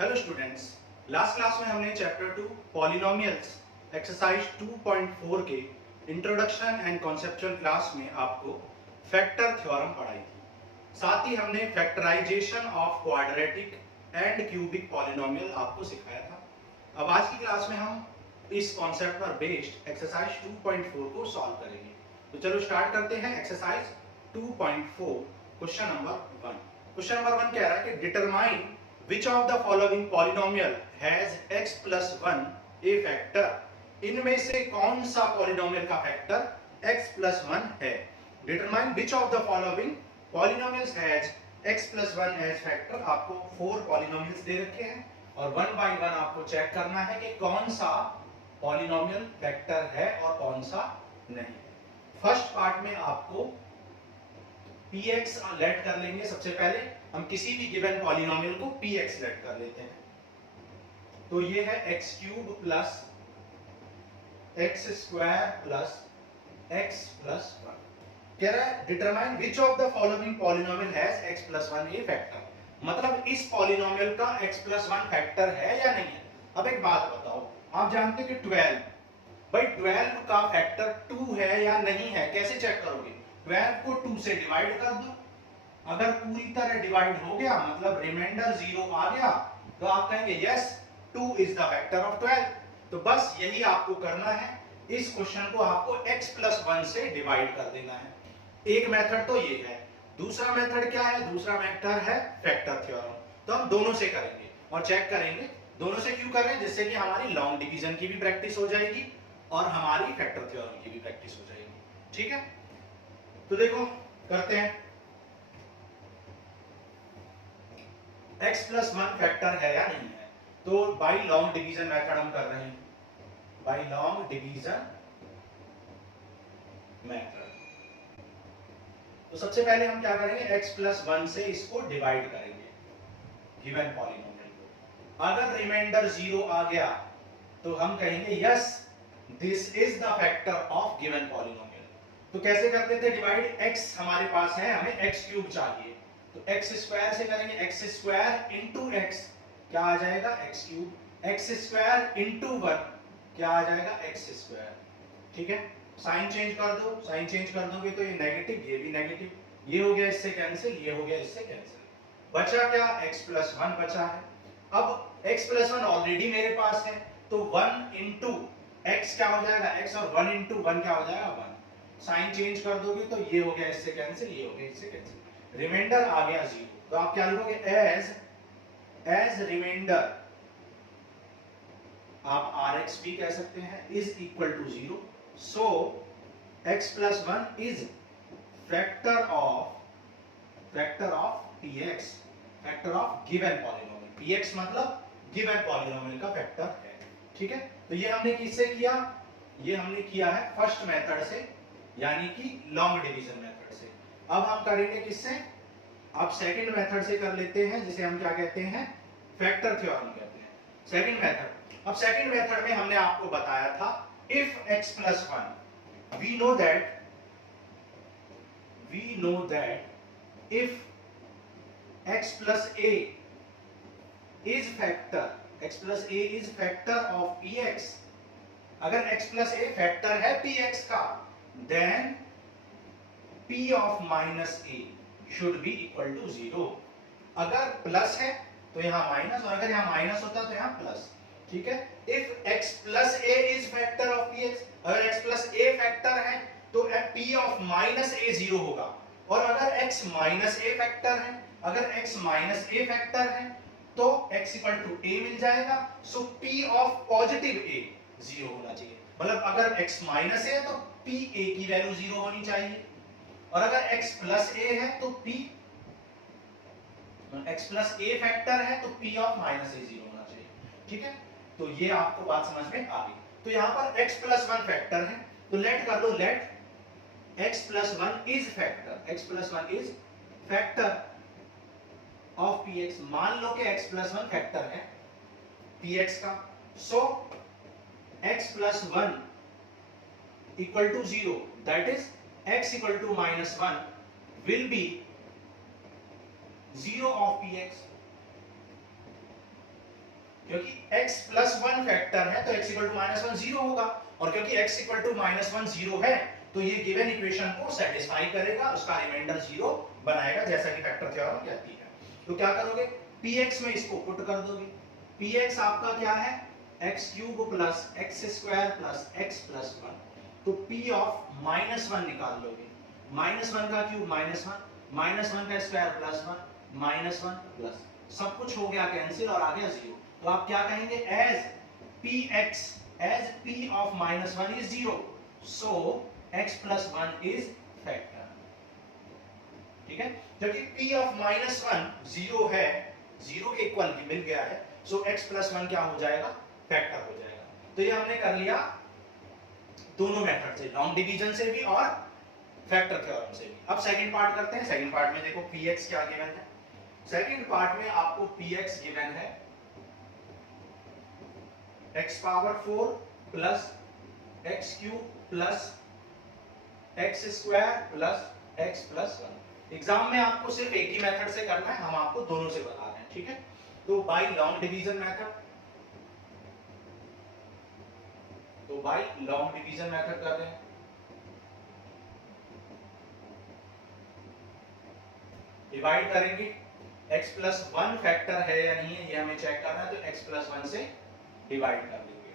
Hello students, last class में हमने chapter 2 polynomials exercise 2.4 के इंट्रोडक्शन एंड कॉन्सेप्चुअल क्लास में आपको फैक्टर थ्योरम पढ़ाई थी। साथ ही हमने factorization of quadratic and cubic polynomial आपको सिखाया था। अब आज की क्लास में हम इस कॉन्सेप्ट पर बेस्ड एक्सरसाइज 2.4 को सॉल्व करेंगे। तो चलो स्टार्ट करते हैं। Exercise 2.4 question number 1। Question number 1 कह रहा है कि determine which of the following polynomial has x plus 1 a factor। इनमें से कौन सा पॉलिनोमियल का फैक्टर x plus 1 है। Determine which of the following polynomials has x plus 1 as factor। आपको 4 पॉलिनोमियल्स दे रखे हैं और 1 by 1 आपको चेक करना है कि कौन सा पॉलिनोमियल फैक्टर है और कौन सा नहीं। फर्स्ट पार्ट में आपको px लेट कर लेंगे। सबसे पहले हम किसी भी गिवन पॉलिनोमियल को px लेट कर लेते हैं। तो ये है x क्यूब प्लस x स्क्वायर प्लस x प्लस 1। कह रहा है determine which of the following polynomial has x plus 1 A factor. मतलब इस पॉलिनोमियल का x प्लस 1 फैक्टर है या नहीं है। अब एक बात बताओ, आप जानते हो कि 12, भाई 12 का फैक्टर 2 है या नहीं है। कैसे चेक करोगे? 12 को 2 से डिवाइड कर दो। अगर पूरी तरह डिवाइड हो गया मतलब रिमाइंडर 0 आ गया तो आप कहेंगे yes 2 is the factor of 12। तो बस यही आपको करना है। इस क्वेश्चन को आपको x प्लस 1 से डिवाइड कर देना है। एक मेथड तो ये है। दूसरा मेथड क्या है? दूसरा मेथड है फैक्टर थ्योरम। तो हम दोनों से करेंगे और चेक करेंगे। दोनों से क्यों कर रहे हैं? जिससे कि हमारी लॉन्ग डिवीजन की भी प्रैक्टिस हो जाएगी और हमारी फैक्टर थ्योरम की भी प्रैक्टिस हो जाएगी। ठीक है, तो देखो करते हैं। x प्लस 1 फैक्टर है या नहीं है। तो बाय लॉन्ग डिवीजन मेथड हम कर रहे हैं, बाय लॉन्ग डिवीजन मेथड। तो सबसे पहले हम क्या करेंगे? x प्लस 1 से इसको डिवाइड करेंगे गिवन पॉलिनोमियल को। अगर रिमाइंडर 0 आ गया तो हम कहेंगे yes this is the factor of given polynomial. तो कैसे करते थे डिवाइड? x हमारे पास है, हमें x क्यूब चाहिए तो x स्क्वायर से करेंगे। x स्क्वायर इंटू x क्या आ जाएगा? x cube. x square into 1 क्या आ जाएगा? x square. ठीक है, साइन चेंज कर दो। साइन चेंज कर दोगे तो ये नेगेटिव, ये भी नेगेटिव, ये हो गया इससे कैंसिल, ये हो गया इससे कैंसिल। बचा क्या? x प्लस 1 बचा है। अब x प्लस 1 ऑलरेडी मेरे पास है तो 1 इंटू x क्या हो जाएगा? x और 1 इंटू 1 क्या हो जाएगा? 1। साइन चेंज कर दोगे तो ये हो गया इससे कैंसिल, ये हो गया इससे कैंसिल, रिमाइंडर आ गया 0। तो आप क्या लिखोगे? एज रिमाइंडर आप rx भी कह सकते हैं is equal to 0। So x plus 1 is factor of px, factor of given polynomial. px मतलब गिवन पॉलिनोमियल का फैक्टर है। ठीक है, तो ये हमने किससे किया? ये हमने किया है फर्स्ट मेथड से, यानी कि लॉन्ग डिवीजन मेथड से। अब हम करेंगे किससे? अब सेकंड मेथड से कर लेते हैं, जिसे हम क्या कहते हैं? फैक्टर थ्योरम कहते हैं। Second method. अब सेकंड मेथड में हमने आपको बताया था if x plus 1, we know that if x plus a is factor of px, अगर x plus a फैक्टर है px का, then p of minus a should be equal to 0। अगर प्लस है तो यहाँ माइनस, और अगर यहाँ माइनस होता तो यहाँ प्लस। ठीक है, if x plus a is factor of px, अगर x प्लस a फैक्टर है तो p ऑफ माइनस a 0 होगा। और अगर x माइनस a फैक्टर है, अगर x माइनस a फैक्टर है तो x इक्वल टू a मिल जाएगा। सो p ऑफ पॉजिटिव a 0 होना चाहिए। मतलब अगर x माइनस a है तो p a की वैल्यू 0 होनी चाहिए, और अगर x प्लस a है तो x प्लस a फैक्टर है तो p ऑफ माइनस a 0 होना चाहिए। ठीक है, तो ये आपको बात समझ में आ गई। तो यहां पर x प्लस 1 फैक्टर है तो लेट कर लो, let x plus 1 is factor, x plus 1 is factor of px। मान लो कि x प्लस 1 फैक्टर है px का। So x plus 1 equal to 0, that is x equal to minus 1 will be 0 of px। क्योंकि x plus one factor है तो x equal to minus one zero होगा, और क्योंकि x equal to minus one zero है तो ये given equation को सेटिस्फाई करेगा, उसका रिमाइंडर जीरो बनाएगा जैसा कि फैक्टर थ्योरम कहती है। तो क्या करोगे, px में इसको पुट कर दोगे। px आपका क्या है, x cube plus x square plus x plus one, तो p ऑफ माइनस वन निकाल लोगे। माइनस वन का cube minus one, minus one का square plus one, minus one plus, सब कुछ हो गया कैंसिल और आ गया जीरो। तो आप क्या कहेंगे, as px as p of minus one is zero, so x plus one is factor. ठीक है, क्योंकि p of minus one zero है, जीरो के इक्वल मिल गया है, सो x प्लस वन क्या हो जाएगा, फैक्टर हो जाएगा। तो ये हमने कर लिया दोनों मेथड से, लॉन्ग डिवीजन से भी और फैक्टर थ्योरम से भी। अब सेकंड पार्ट करते हैं। सेकंड पार्ट में देखो px क्या गिवन है। सेकंड पार्ट में आपको px गिवन है x power 4 plus x cube plus x स्क्वायर plus x plus one. Exam में आपको सिर्फ एक ही मेथड से करना है, हम आपको दोनों से बता रहे हैं। ठीक है, तो बाय लॉन्ग डिवीजन मेथड, तो बाय लॉन्ग डिवीजन मेथड कर रहे हैं। डिवाइड करेंगे, x प्लस वन फैक्टर है या नहीं है ये हमें चेक करना है, तो x प्लस वन से डिवाइड कर देंगे।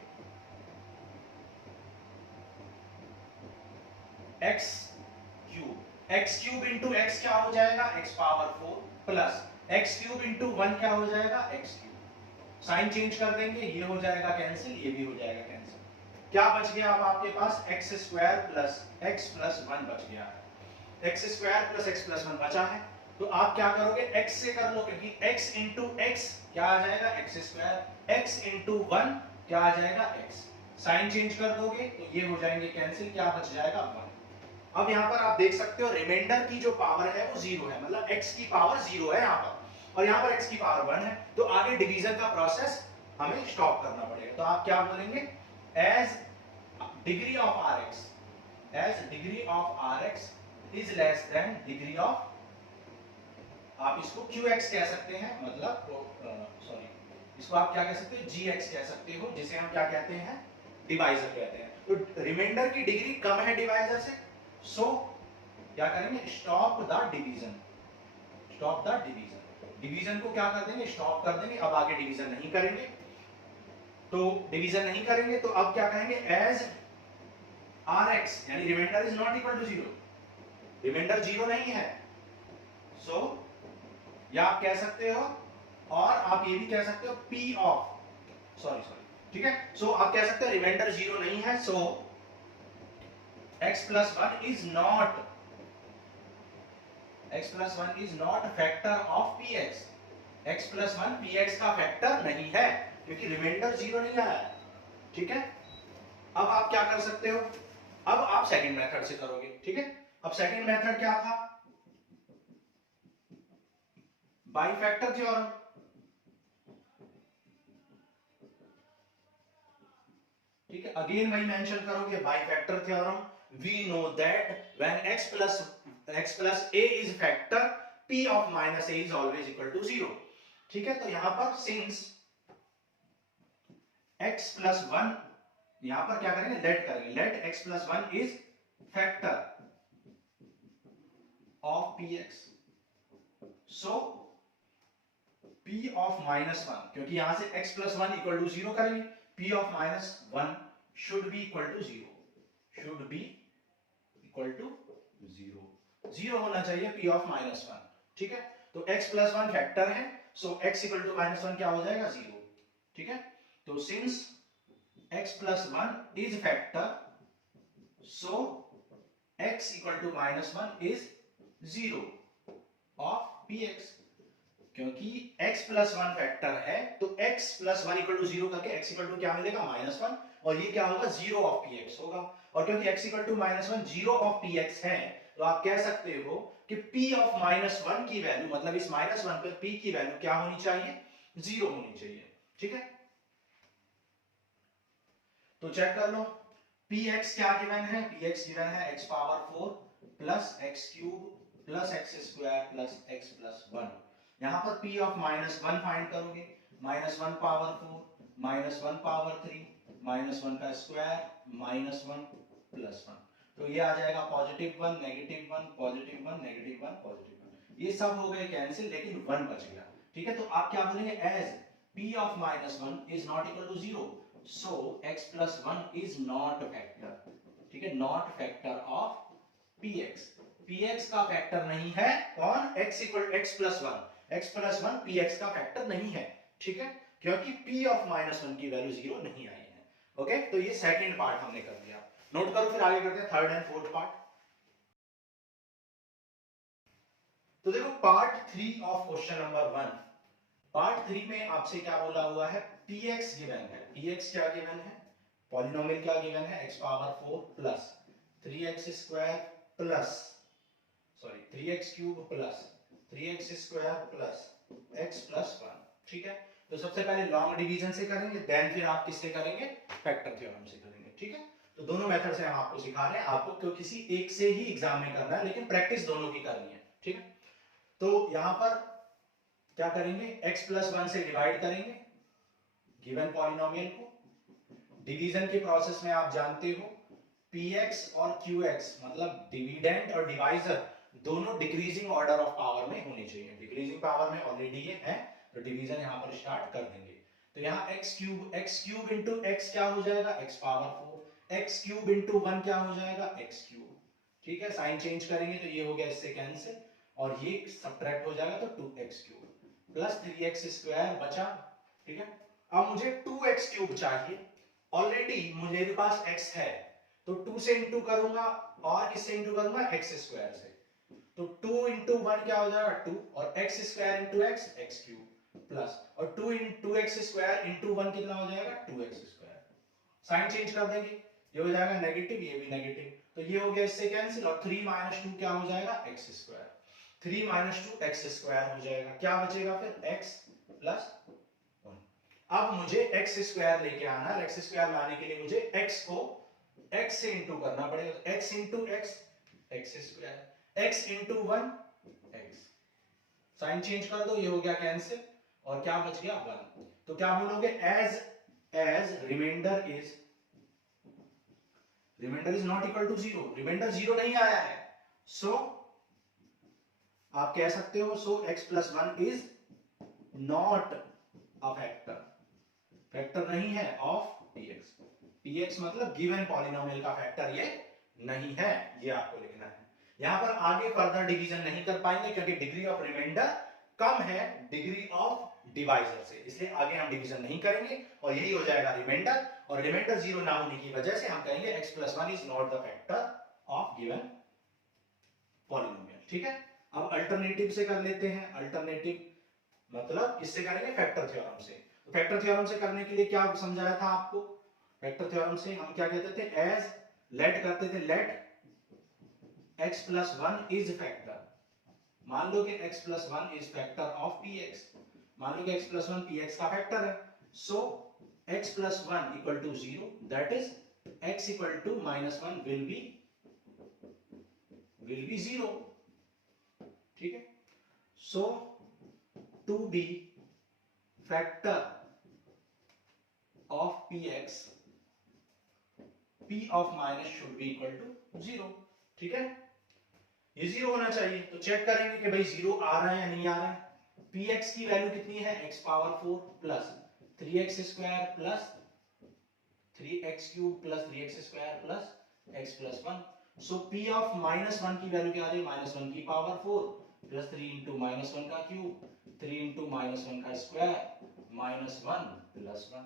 x क्यूब इंटू एक्स क्या हो जाएगा, x power 4 plus x cube into one क्या हो जाएगा, x क्यूब। साइन चेंज कर देंगे, ये हो जाएगा कैंसिल, ये भी हो जाएगा कैंसिल। क्या बच गया अब आपके पास, x square plus x plus one बच गया है। X square plus x plus one बचा है, तो आप क्या करोगे, x से कर लो, क्योंकि x इंटू एक्स क्या आ जाएगा, x square, x into one क्या आ जाएगा, x। साइन चेंज कर दोगे तो ये हो जाएंगे कैंसिल, क्या बच जाएगा, वन। अब यहाँ पर आप देख सकते हो रिमाइंडर की जो पावर है वो जीरो है, मतलब x की पावर जीरो है यहाँ पर, और यहाँ पर x की पावर वन है, तो आगे डिवीजन का प्रोसेस हमें स्टॉप करना पड़ेगा। तो आप क्या बोलेंगे, as degree of rx, as degree of rx is less than degree of, आप इसको qx कह सकते हैं, मतलब सॉरी इसको आप क्या कह सकते हो, gx कह सकते हो, जिसे हम क्या कहते हैं, डिवाइजर कहते हैं। तो रिमाइंडर की डिग्री कम है डिवाइजर से, सो क्या करेंगे, stop the division, stop the division. Division को क्या कर देंगे, स्टॉप कर देंगे, अब आगे डिवीजन नहीं करेंगे। तो डिवीजन नहीं करेंगे तो अब क्या कहेंगे, एज rx यानी remainder is not equal to zero, remainder zero नहीं है, सो या आप कह सकते हो, और आप ये भी कह सकते हो p ऑफ सॉरी, ठीक है, सो आप कह सकते हो रिमाइंडर जीरो नहीं है, so x plus 1 is not, x plus 1 is not factor of px, x plus 1 px का फैक्टर नहीं है, क्योंकि रिमाइंडर जीरो नहीं आया है। ठीक है, अब आप क्या कर सकते हो, अब आप सेकंड मेथड से करोगे। ठीक है, अब सेकंड मेथड क्या था, बाई फैक्टर थ्योरम। ठीक है, अगेन वही मेंशन करोगे, by factor theorem. We know that when x plus a is factor, p of minus a is always equal to 0. ठीक है, तो यहां पर since x plus 1, यहां पर क्या करेंगे, लेट करेंगे, let x plus 1 is factor of px, so p of minus 1, क्योंकि यहां से x plus 1 equal to 0 करेंगे, p of minus 1 should be equal to 0, should be equal to 0, 0 होना चाहिए p of minus 1। ठीक है, तो x plus 1 फैक्टर है, so x equal to minus 1 क्या हो जाएगा, 0। ठीक है, तो since x plus 1 is factor, so x equal to minus 1 is 0 of px, क्योंकि x plus 1 फैक्टर है तो x plus 1 equal to 0 करके x equal to क्या मिलेगा, minus 1, और ये क्या होगा, 0 of px होगा। और क्योंकि x equal to minus 1 0 of px है, तो आप कह सकते हो कि p of minus 1 की वैल्यू, मतलब इस minus 1 पे p की वैल्यू क्या होनी चाहिए, 0 होनी चाहिए। ठीक है, तो चेक कर लो, px क्या गिवन है, px गिवन है x power 4 plus x cube plus x स्क्वायर प्लस x प्लस 1। यहां पर p ऑफ माइनस 1 फाइंड करोगे, माइनस 1 पावर 4 -1 पावर 3 -1 का स्क्वायर -1 +1, तो ये आ जाएगा +1 -1 +1 -1 +1। ये सब हो गए कैंसिल, लेकिन 1 बच गया। ठीक है, तो आप क्या बोलेंगे, as p of -1 is not equal to 0, so x + 1 is not factor. ठीक है, not factor of px, px का फैक्टर नहीं है कौन, x + 1, x + 1 px का फैक्टर नहीं है। ठीक है, क्योंकि p of -1 की वैल्यू 0 नहीं आई है। ओके, तो ये सेकंड पार्ट हमने कर लिया। नोट करो, फिर आगे करते हैं थर्ड एंड फोर्थ पार्ट। तो देखो part 3 of question number 1, part 3 में आपसे क्या बोला हुआ है, px गिवन है। px क्या गिवन है, पॉलिनोमियल क्या गिवन है, x power 4 plus 3x square plus 3x cube plus 3x square plus x plus 1। ठीक है, तो सबसे पहले लॉन्ग डिवीजन से करेंगे, देन फिर आप किससे करेंगे, फैक्टर थ्योरम से करेंगे। ठीक है, तो दोनों मेथड से हम आपको सिखा रहे हैं, आपको क्यों किसी एक से ही एग्जाम में करना है, लेकिन प्रैक्टिस दोनों की करनी है। ठीक है, तो यहां पर क्या करेंगे, x + 1 से डिवाइड करेंगे गिवन पॉलिनोमियल को। डिवीजन के प्रोसेस में आप जानते हो px और qx मतलब डिविडेंड और डिवाइजर दोनों डिक्रीजिंग ऑर्डर ऑफ पावर में होनी चाहिए। डिक्रीजिंग पावर में ऑलरेडी ये है, तो डिवीजन यहां पर स्टार्ट कर देंगे। तो यहां x क्यूब इंटू x क्या हो जाएगा, x power 4, x cube into 1 क्या हो जाएगा, x क्यूब। ठीक है, साइन चेंज करेंगे तो ये हो गया इससे कैंसिल, और ये सब्ट्रैक्ट हो जाएगा तो 2x cube plus 3x square बचा। ठीक है, अब मुझे 2x क्यूब चाहिए, ऑलरेडी मेरे पास x है, तो 2 से इंटू करूंगा, और किससे इंटू करूंगा, x स्क्वायर से। तो 2 इंटू 1 क्या हो जाएगा 2, और x square into x, x cube plus, और 2 इंटू x स्क्वायर इंटू 1 कितना हो जाएगा 2x स्क्वायर। साइन चेंज कर देंगे, ये हो जाएगा नेगेटिव, ये भी नेगेटिव, तो ये हो गया इससे कैंसिल, और 3 - 2 क्या हो जाएगा, x स्क्वायर। 3 - 2 x स्क्वायर हो जाएगा, क्या बचेगा फिर x प्लस 1। अब मुझे x स्क्वायर लेके आना है, x स्क्वायर लाने के लिए मुझे x को x से इंटू करना पड़ेगा, तो x into x, x square, x into 1 x। Sign change कर दो, ये हो गया कैंसिल, और क्या बच गया 1। तो क्या बोलोगे, as remainder is not equal to 0, remainder 0 नहीं आया है, सो आप कह सकते हो so x + 1 is not a factor, factor नहीं है ऑफ px। px मतलब गिवन पॉलिनोमियल का फैक्टर ये नहीं है, ये आपको लिखना है। यहां पर आगे फर्दर डिवीजन नहीं कर पाएंगे क्योंकि डिग्री ऑफ रिमाइंडर कम है डिग्री ऑफ डिवाइजर से, इसलिए आगे हम डिवीजन नहीं करेंगे, और यही हो जाएगा रिमाइंडर। और रिमाइंडर 0 ना होने की वजह से हम कहेंगे x + 1 is not the factor of given polynomial. ठीक है, अब अल्टरनेटिव से कर लेते हैं। अल्टरनेटिव मतलब किससे करेंगे, फैक्टर थ्योरम से। तो फैक्टर थ्योरम से करने के लिए क्या समझाया था आपको, फैक्टर थ्योरम से हम क्या कहते थे, एज लेट करते थे, लेट x + 1 इज फैक्टर। मान लो कि x + 1 is factor of px, मान लो कि x + 1 px का फैक्टर है, so x + 1 = 0, that is x = -1 will be 0। ठीक है, so to be factor of px, p of minus should be equal to 0। ठीक है, ये 0 होना चाहिए, तो चेक करेंगे कि भाई 0 आ रहा है या नहीं आ रहा है। px की वैल्यू कितनी है, x power 4 plus 3x square plus 3x cube plus 3x square plus x plus 1। So p of -1 की वैल्यू क्या आ रही है, -1 की पावर 4 प्लस 3 इंटू -1 का क्यूब, 3 इंटू -1 का स्क्वायर, -1 प्लस 1।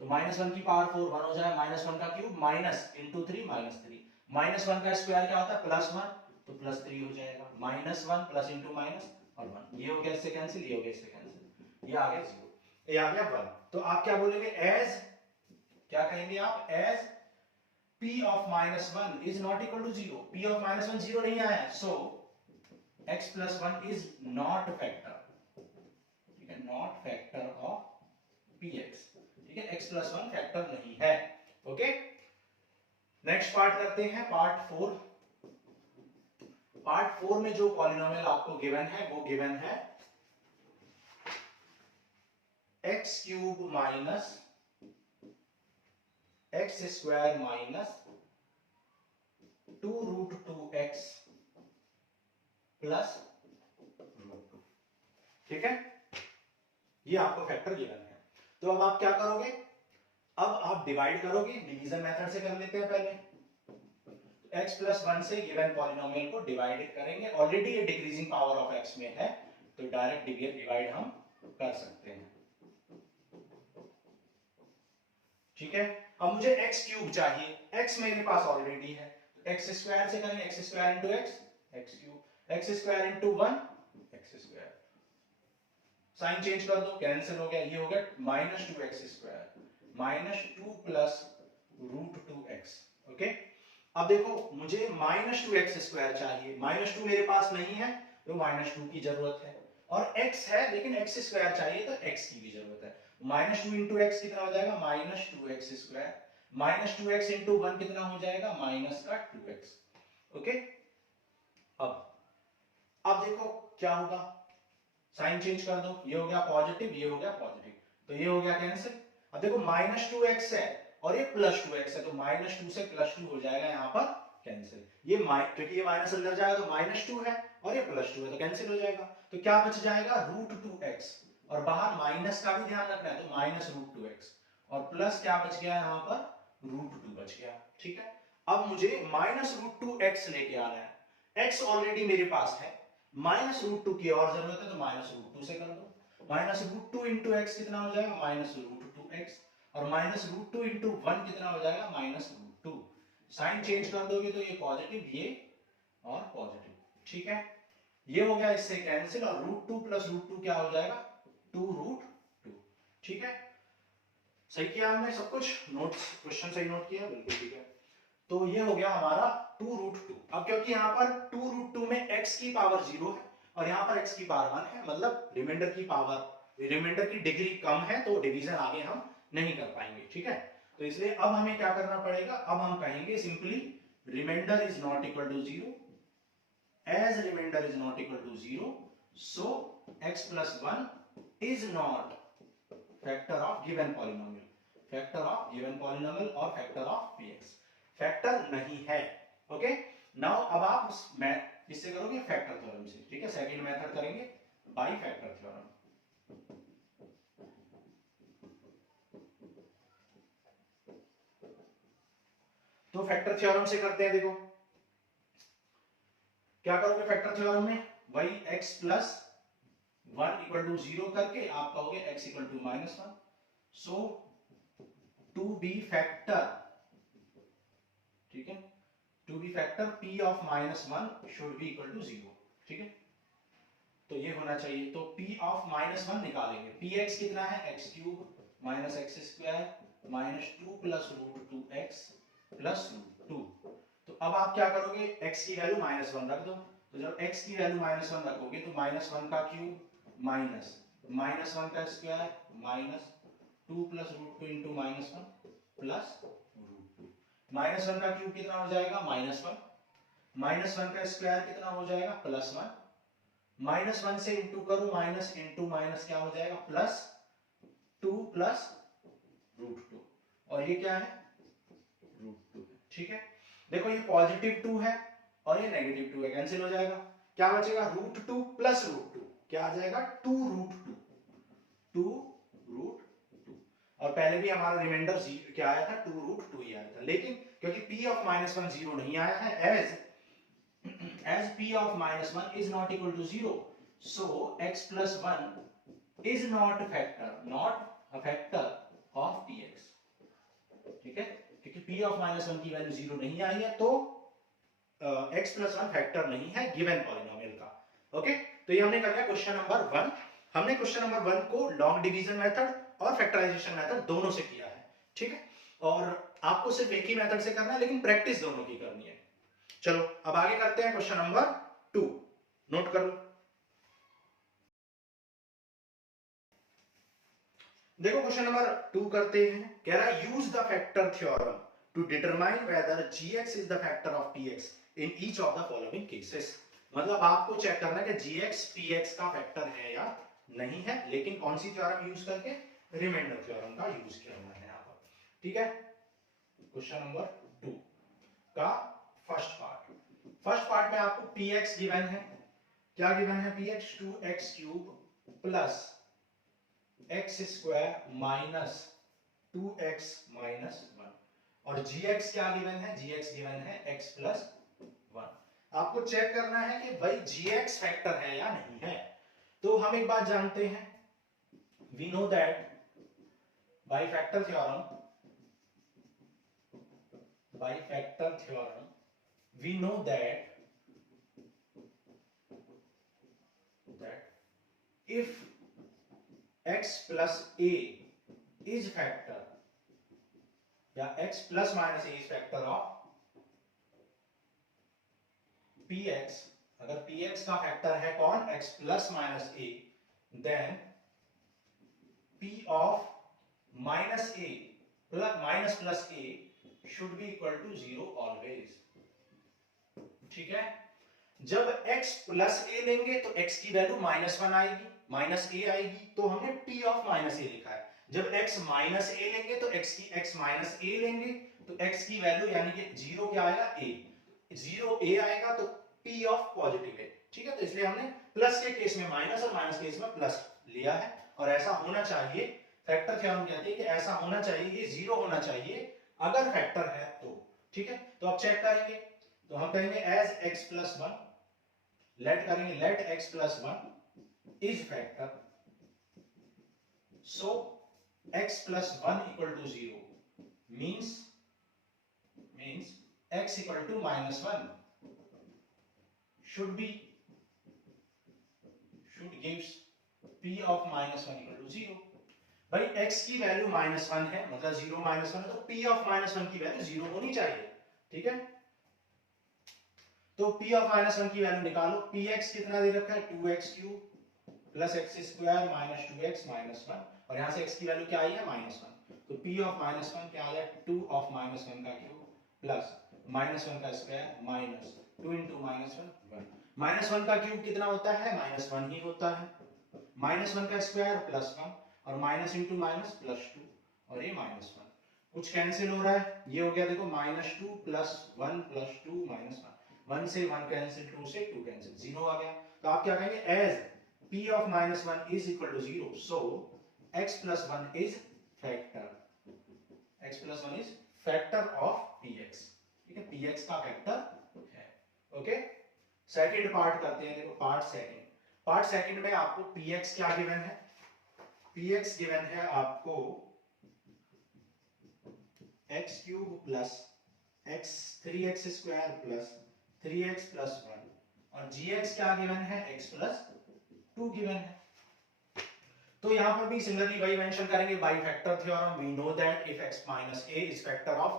तो -1 की पावर 4 1 हो जाए, -1 का क्यूब माइनस इंटू 3 -3, -1 का स्क्वायर क्या होता है +1, तो +3 हो जाएगा, -1 प्लस इंटू माइनस और 1, ये हो गया इससे कैंसिल, ये हो गया इससे कैंसिल, ये आ गया 0, ये आ गया 1। तो आप क्या बोलेंगे, एज क्या कहेंगे आप, as p of -1 is not equal to 0, p of -1 0 नहीं आया है, so x + 1 is not factor। ठीक है, नॉट फैक्टर ऑफ px। ठीक है, x + 1 फैक्टर नहीं है। ओके, नेक्स्ट पार्ट करते हैं, पार्ट 4। पार्ट 4 में जो पॉलिनोमियल आपको गिवन है वो गिवन है x³ - x square minus 2√2x plus √2। ठीक है, ये आपको फैक्टर गिवन है। तो अब आप क्या करोगे, अब आप डिवाइड करोगे, डिवीजन मेथड से कर लेते हैं पहले। x प्लस 1 से गिवन पॉलिनोमियल को डिवाइड करेंगे, ऑलरेडी ये डिक्रीजिंग पावर ऑफ x में है तो डायरेक्ट डिवाइड हम कर सकते हैं। ठीक है, अब मुझे x क्यूब चाहिए, x मेरे पास ऑलरेडी है, तो x स्क्वायर से करेंगे, x square into x cube, x square into 1 x square, sign change कर दो, कैंसिल हो गया, ये हो गया minus 2x square minus 2 plus √2x। Okay, अब देखो मुझे माइनस 2x स्क्वायर चाहिए, माइनस 2 मेरे पास नहीं है तो माइनस 2 की जरूरत है, और x है लेकिन x स्क्वायर चाहिए तो x की भी जरूरत है। माइनस 2 इंटू एक्स कितना हो जाएगा, minus 2x square, minus 2x into 1 कितना हो जाएगा, माइनस का 2x। ओके, अब देखो क्या होगा, साइन चेंज कर दो, ये हो गया पॉजिटिव, ये हो गया पॉजिटिव, तो ये हो गया कैंसिल। अब देखो माइनस 2x है और ये प्लस 2x है, तो माइनस 2 से प्लस 2 हो जाएगा यहाँ पर कैंसिल, ये क्योंकि ये माइनस अंदर जाएगा तो माइनस 2 है और ये प्लस 2 है तो कैंसिल हो जाएगा, तो क्या बच जाएगा √2x, और बाहर माइनस का भी ध्यान रखना है तो माइनस √2x, और प्लस क्या बच गया यहाँ पर √2 बच गया। ठीक है, अब मुझे माइनस √2x लेके आना है, x ऑलरेडी मेरे पास है, माइनस √2 की और जरूरत है तो माइनस √2 से कर दो, माइनस √2 इंटू एक्स कितना हो जाएगा, माइनस √2x, और माइनस √2 इंटू 1 कितना हो जाएगा, माइनस √2, साइन चेंज कर दोगे तो ये पॉजिटिव, ये और पॉजिटिव। ठीक है, ये हो गया इससे कैंसिल, और √2 प्लस √2 क्या हो जाएगा, 2√2। ठीक है, सही किया हमने सब कुछ, नोट्स क्वेश्चन सही नोट किया, बिल्कुल ठीक है। तो ये हो गया हमारा 2√2। अब क्योंकि यहाँ पर 2√2 में x की पावर 0 है और यहाँ पर x की पावर 1 है, मतलब रिमाइंडर की पावर, रिमाइंडर की डिग्री कम है तो डिवीजन आगे हम नहीं कर पाएंगे। ठीक है, तो इसलिए अब हमें क्या करना पड़ेगा, अब हम कहेंगे simply remainder is not equal to 0, as remainder is not equal to 0 so x plus 1 is not factor of given polynomial, factor of given polynomial और फैक्टर ऑफ px, फैक्टर नहीं है। ओके, नाउ अब आप इससे करोगे factor theorem से। ठीक है, सेकंड मेथड करेंगे बाई फैक्टर थ्योरम। तो फैक्टर थ्योरम से करते हैं, देखो क्या करोगे फैक्टर थ्योरम में, वही x प्लस 1 इक्वल टू 0 करके आप कहोगे x equal to minus 1, so to be factor, ठीक है, to be factor p of minus 1 should be equal to 0। ठीक है, तो ये होना चाहिए, तो p ऑफ माइनस 1 निकालेंगे, px कितना है, x cube minus x square minus 2 plus √2x plus √2। तो अब आप क्या करोगे, x की वैल्यू माइनस 1 रख दो, तो जब x की वैल्यू माइनस 1 रखोगे तो माइनस 1 का क्यूब माइनस माइनस 1 का square minus 2 plus √2 into minus 1 plus √2, minus 1 का क्यूब कितना हो जाएगा, माइनस 1, माइनस 1 का स्क्वायर कितना हो जाएगा, प्लस 1, माइनस 1 से इंटू करो, माइनस इंटू माइनस क्या हो जाएगा, प्लस 2 प्लस √2, और ये क्या है, √2। ठीक है, देखो ये पॉजिटिव 2 है और ये नेगेटिव 2 है, कैंसिल हो जाएगा, क्या बचेगा, √2 प्लस √2 क्या आ जाएगा, 2√2, 2√2, और पहले भी हमारा रिमाइंडर क्या आया था, 2√2 ही आया था, लेकिन क्योंकि p ऑफ माइनस 1 0 नहीं आया है, as p of minus 1 is not equal to 0, so x plus 1 is not a factor of px। ठीक है, क्योंकि p of minus 1 की वैल्यू 0 नहीं आई है तो x plus 1 फैक्टर नहीं है गिवन पॉलिनोमियल का। ओके, तो ये हमने कर लिया क्वेश्चन नंबर 1। हमने क्वेश्चन नंबर 1 को लॉन्ग डिवीजन मेथड और फैक्टराइजेशन मेथड दोनों से किया है। ठीक है, और आपको सिर्फ एक ही मेथड से करना है, लेकिन प्रैक्टिस दोनों की करनी है। चलो अब आगे करते हैं क्वेश्चन नंबर 2, नोट कर लो। देखो क्वेश्चन नंबर 2 करते हैं, कह रहा है use the factor theorem to determine whether gx is the factor of px in each of the following cases. मतलब आपको चेक करना है कि gx px का फैक्टर है या नहीं है, लेकिन कौन सी थ्योरम यूज करके, रिमाइंडर थ्योरम का यूज करना है यहाँ पर। ठीक है, क्वेश्चन नंबर 2 का फर्स्ट पार्ट में आपको px गिवन है। क्या गिवन है? px 2x cube plus x square minus 2x minus 1 और gx क्या गिवन है? gx गिवन है x प्लस 1। आपको चेक करना है कि भाई gx फैक्टर है या नहीं है। तो हम एक बात जानते हैं, we know that by factor theorem we know that if x plus a is factor या x plus minus a is factor of px, अगर px का फैक्टर है कौन? x plus minus a, then p of minus a plus a should be equal to 0 always। ठीक है, जब x plus a लेंगे तो x की वैल्यू -1 आएगी, माइनस a आएगी, तो हमने p ऑफ माइनस a लिखा है। जब x माइनस a लेंगे तो x माइनस a लेंगे तो x की वैल्यू यानी कि 0 क्या आएगा? a, 0 a आएगा तो p ऑफ पॉजिटिव है। ठीक है, तो इसलिए हमने प्लस के केस में माइनस और माइनस के केस में प्लस लिया है और ऐसा होना चाहिए। फैक्टर थ्योरम कहते हैं कि ऐसा होना चाहिए, ये 0 होना चाहिए अगर फैक्टर है तो। ठीक है, तो आप चेक करेंगे तो हम कहेंगे as x plus 1, let x plus 1 is factor, so x plus 1 equal to 0 means x equal to -1 should gives p of -1 equal to 0। भाई x की वैल्यू -1 है, मतलब 0 -1 है, तो p ऑफ -1 की वैल्यू 0 होनी चाहिए। ठीक है, तो p ऑफ -1 की वैल्यू निकालो। px कितना दे रखा है? 2x cube plus x square minus 2x minus 1 और यहां से x की वैल्यू क्या आई है? -1। तो p ऑफ -1 क्या आ गया? 2 ऑफ -1 का क्यूब प्लस -1 का स्क्वायर माइनस 2 इंटू -1 1। -1 का क्यूब कितना होता है? -1 ही होता है। -1 का स्क्वायर प्लस 1 और माइनस इंटू माइनस प्लस 2 और ये -1, कुछ कैंसिल हो रहा है, ये हो गया देखो -2 प्लस 1 प्लस 2 -1, 1 से 1 कैंसिल, 2 से 2 कैंसिल, 0 आ गया। तो आप क्या कहेंगे? As p of -1 is equal to 0, so x plus 1 is factor, x plus 1 is factor of px। ठीक है, px का फैक्टर है। ओके, सेकंड पार्ट करते हैं। देखो पार्ट सेकंड में आपको px क्या गिवन है? px गिवन है आपको x cube plus x 3x square plus 3x plus 1 और gx क्या गिवन है? x प्लस 2 गिवन है। तो यहां पर भी सिमिलरली वही मेंशन करेंगे by factor theorem, we know that if x minus a is factor of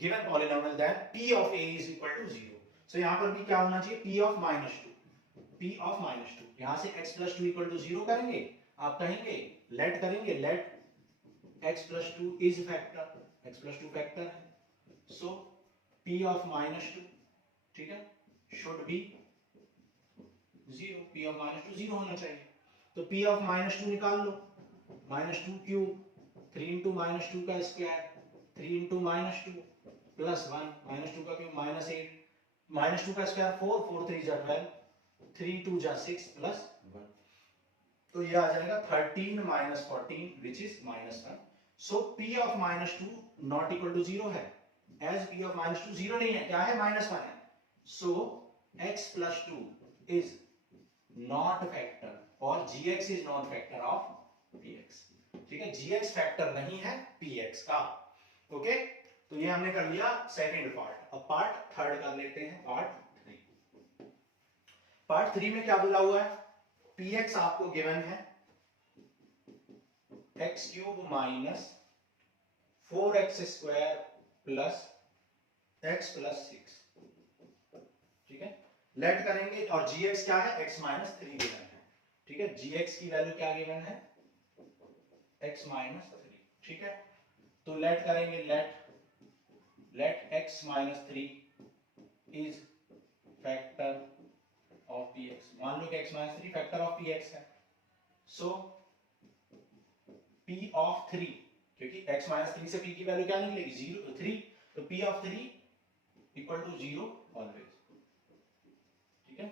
given polynomial then p of a is equal to 0। सो यहां पर भी क्या होना चाहिए? p ऑफ -2, यहां से x प्लस 2 इक्वल टू 0 करेंगे, आप कहेंगे let x plus 2 is factor, x plus 2 factor है, सो p ऑफ -2, ठीक है, शुड बी 0, p ऑफ -2 0 होना चाहिए। तो p ऑफ -2 निकाल लो, -2 क्यूब 3 इंटू -2 का स्क्वायर 3 इंटू -2 प्लस 1 -2 का क्यूब -8 -2 का स्क्वायर 4 4 3 जा 12 3 2 जा 6 प्लस 1, तो ये आ जाएगा 13 minus 14 which is -1। So p of -2 not equal to 0 है, एज p ऑफ -2 0 नहीं है, क्या है? -1 है। So x plus 2 is not factor और gx is not factor of px। ठीक है, gx फैक्टर नहीं है px का। ओके, तो ये हमने कर लिया सेकंड पार्ट। अब पार्ट थर्ड कर लेते हैं, पार्ट 3 में क्या बोला हुआ है? px आपको गिवन है x cube minus 4x square plus x plus 6। ठीक है, लेट करेंगे और gx क्या है? x माइनस 3 गिवन है। ठीक है, gx की वैल्यू क्या गिवन है? x minus 3। ठीक है, तो लेट करेंगे, let x minus 3 is factor of px। मान लो कि x minus 3 factor of px है, सो p ऑफ 3, क्योंकि x माइनस 3 से p की वैल्यू क्या निकलेगी? 0 3, तो p of 3 equal to 0 always, ठीक है।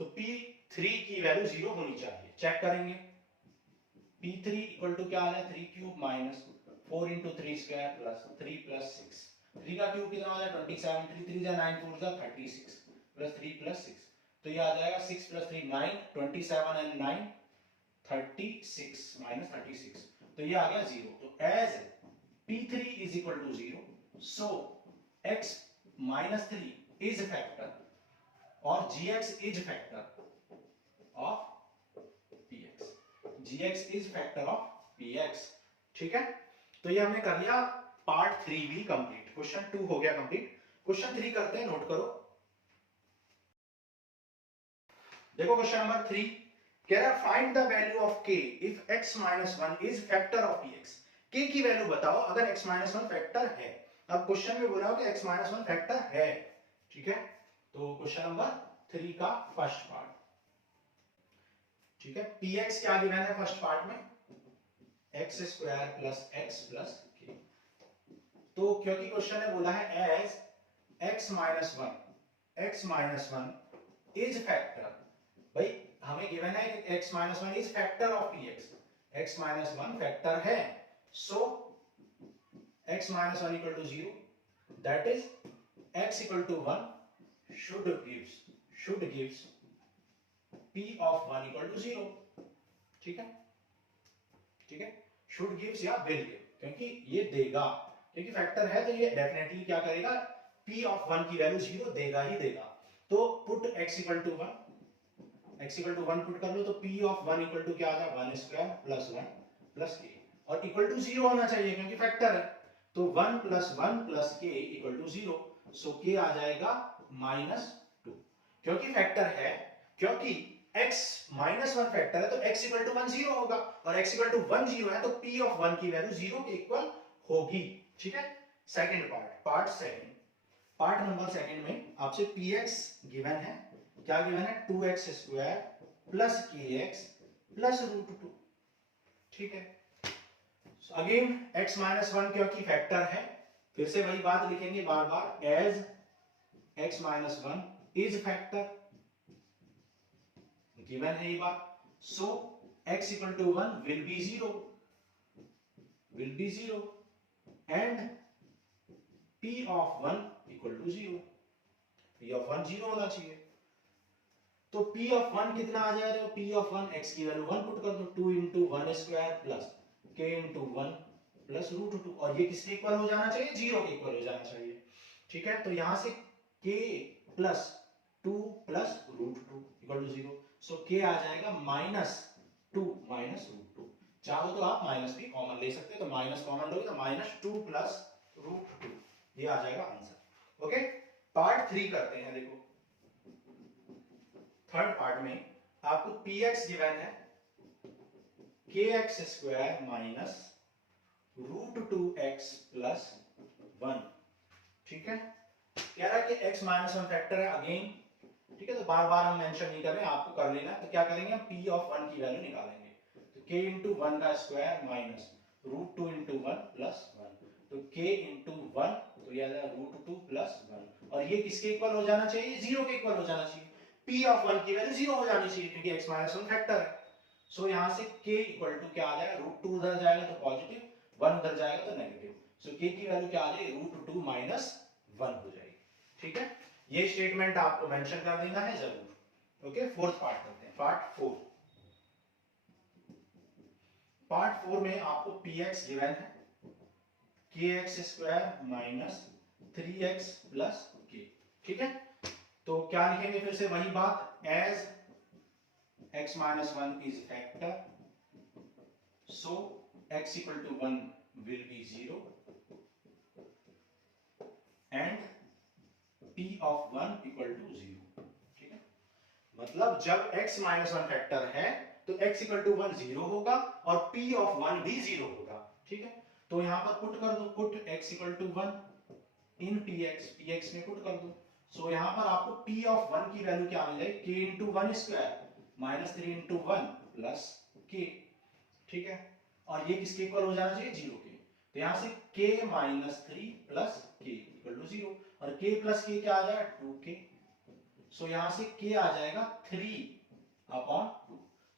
तो p3 की वैल्यू 0 होनी चाहिए, चेक करेंगे। p3 इक्वल टू क्या आ रहा है 3 cube minus 4 into 3 square plus 3 plus 6, 3 का क्यूब कितना हो जाएगा 27, 3 3 जा 9 4 जा 36 प्लस 3 प्लस 6, तो ये आ जाएगा 6 प्लस 3 9, 27 एंड 9 36 माइनस 36, तो ये आ गया 0। तो as p3 is equal to 0, so x minus 3 is factor और gx is factor of px, gx is factor of px, ठीक है। तो ये हमने कर लिया पार्ट 3 भी कंप्लीट, क्वेश्चन 2 हो गया कंप्लीट। क्वेश्चन 3 करते हैं, नोट करो। देखो क्वेश्चन नंबर 3 कह रहा find the value of k if x minus 1 is factor of px। k की वैल्यू बताओ अगर x माइनस 1 फैक्टर है। अब क्वेश्चन में बोला हो कि x माइनस 1 फैक्टर है, ठीक है। तो क्वेश्चन नंबर 3 का फर्स्ट पार्ट, ठीक है। px क्या गिवन है फर्स्ट पार्ट में, x स्क्वायर प्लस x प्लस k। तो क्योंकि क्वेश्चन ने बोला है as x minus 1 is factor, भाई हमें गिवन है कि x minus 1 is factor of px, x minus 1 factor है, so x minus 1 equal to 0, that is x equal to 1 should gives p of 1 equal to 0, ठीक है, ठीक है। Should gives या विल गिव, क्योंकि ये देगा, क्योंकि फैक्टर है तो ये डेफिनेटली क्या करेगा p ऑफ 1 की वैल्यू 0 देगा ही देगा। तो put x equal to 1 put कर लो, तो p ऑफ 1 इक्वल टू क्या आ जाएगा 1 स्क्वायर प्लस 1 प्लस k, और इक्वल टू 0 होना चाहिए क्योंकि फैक्टर है। तो 1 plus 1 plus k equal to 0, so k आ जाएगा -2, क्योंकि फैक्टर है, क्योंकि x माइनस 1 फैक्टर है तो x इक्वल टू 1 0 होगा, और x इक्वल टू 1 0 है तो p ऑफ 1 की वैल्यू 0 के इक्वल होगी, ठीक है। सेकंड पार्ट नंबर सेकंड में आपसे px गिवन है, क्या गिवन है 2x square plus kx plus √2, ठीक है। अगेन x माइनस 1 क्योंकि फैक्टर है, फिर से वही बात लिखेंगे बार बार, as x minus 1 is factor, given है ये बात, so x equal to 1 will be 0 and p of 1 equal to 0, p of 1 0 होना चाहिए। तो p ऑफ 1 कितना आ जाएगा, p ऑफ 1 x की वैल्यू 1 पुट कर दो, 2 into 1 square plus k into 1 plus √2, और ये किसके इक्वल हो जाना चाहिए 0 के इक्वल हो जाना चाहिए, ठीक है। तो यहां से k plus 2 plus √2 equal to 0, so k आ जाएगा -2 माइनस √2, चाहो तो आप माइनस भी कॉमन ले सकते हो, तो माइनस कॉमन लोगे तो -2 प्लस √2, ये आ जाएगा आंसर, ओके। पार्ट 3 करते हैं। देखो थर्ड पार्ट में आपको px गिवन है kx square minus √2x plus 1, ठीक है। कह रहा है कि x माइनस 1 फैक्टर है अगेन, ठीक है। तो बार बार हम मेंशन नहीं कर रहे हैं, आपको कर लेना। तो क्या करेंगे हम p ऑफ 1 की वैल्यू निकालेंगे, तो k इंटू 1 का स्क्वायर माइनस √2 इंटू 1 प्लस 1, तो k इंटू 1 तो ये आ जाएगा √2 प्लस 1, और ये किसके इक्वल हो जाना चाहिए 0 के इक्वल हो जाना चाहिए, p ऑफ 1 की वैल्यू 0 हो जानी चाहिए क्योंकि x माइनस 1 फैक्टर है। सो यहां से k इक्वल टू क्या आ जाएगा, √2 उधर जाएगा तो पॉजिटिव, 1 उधर जाएगा तो नेगेटिव, सो k की वैल्यू क्या आ जाएगी √2 माइनस 1 हो जाएगी, ठीक है। ये स्टेटमेंट आपको मेंशन कर देना है जरूर, ओके। फोर्थ पार्ट करते हैं, पार्ट 4 में आपको px गिवन है kx square minus 3x plus k, ठीक है। तो क्या लिखेंगे, फिर से वही बात, as x minus 1 is factor, so x equal to 1 will be 0 and p of 1 equal to 0, ठीक है। मतलब जब x माइनस 1 फैक्टर है तो x इक्वल टू 1 0 होगा और p ऑफ 1 भी 0 होगा, ठीक है। तो यहां पर पुट कर दो, put x equal to 1 in px में पुट कर दो, सो यहां पर आपको p ऑफ 1 की वैल्यू क्या मिल जाएगी, k into 1 square minus 3 into 1 plus k, ठीक है। और ये किसके इक्वल हो जाना चाहिए 0 के, तो यहां से k minus 3 plus k equal to 0, और k प्लस k क्या आ जाएगा 2k। सो यहां से k आ जाएगा 3/2।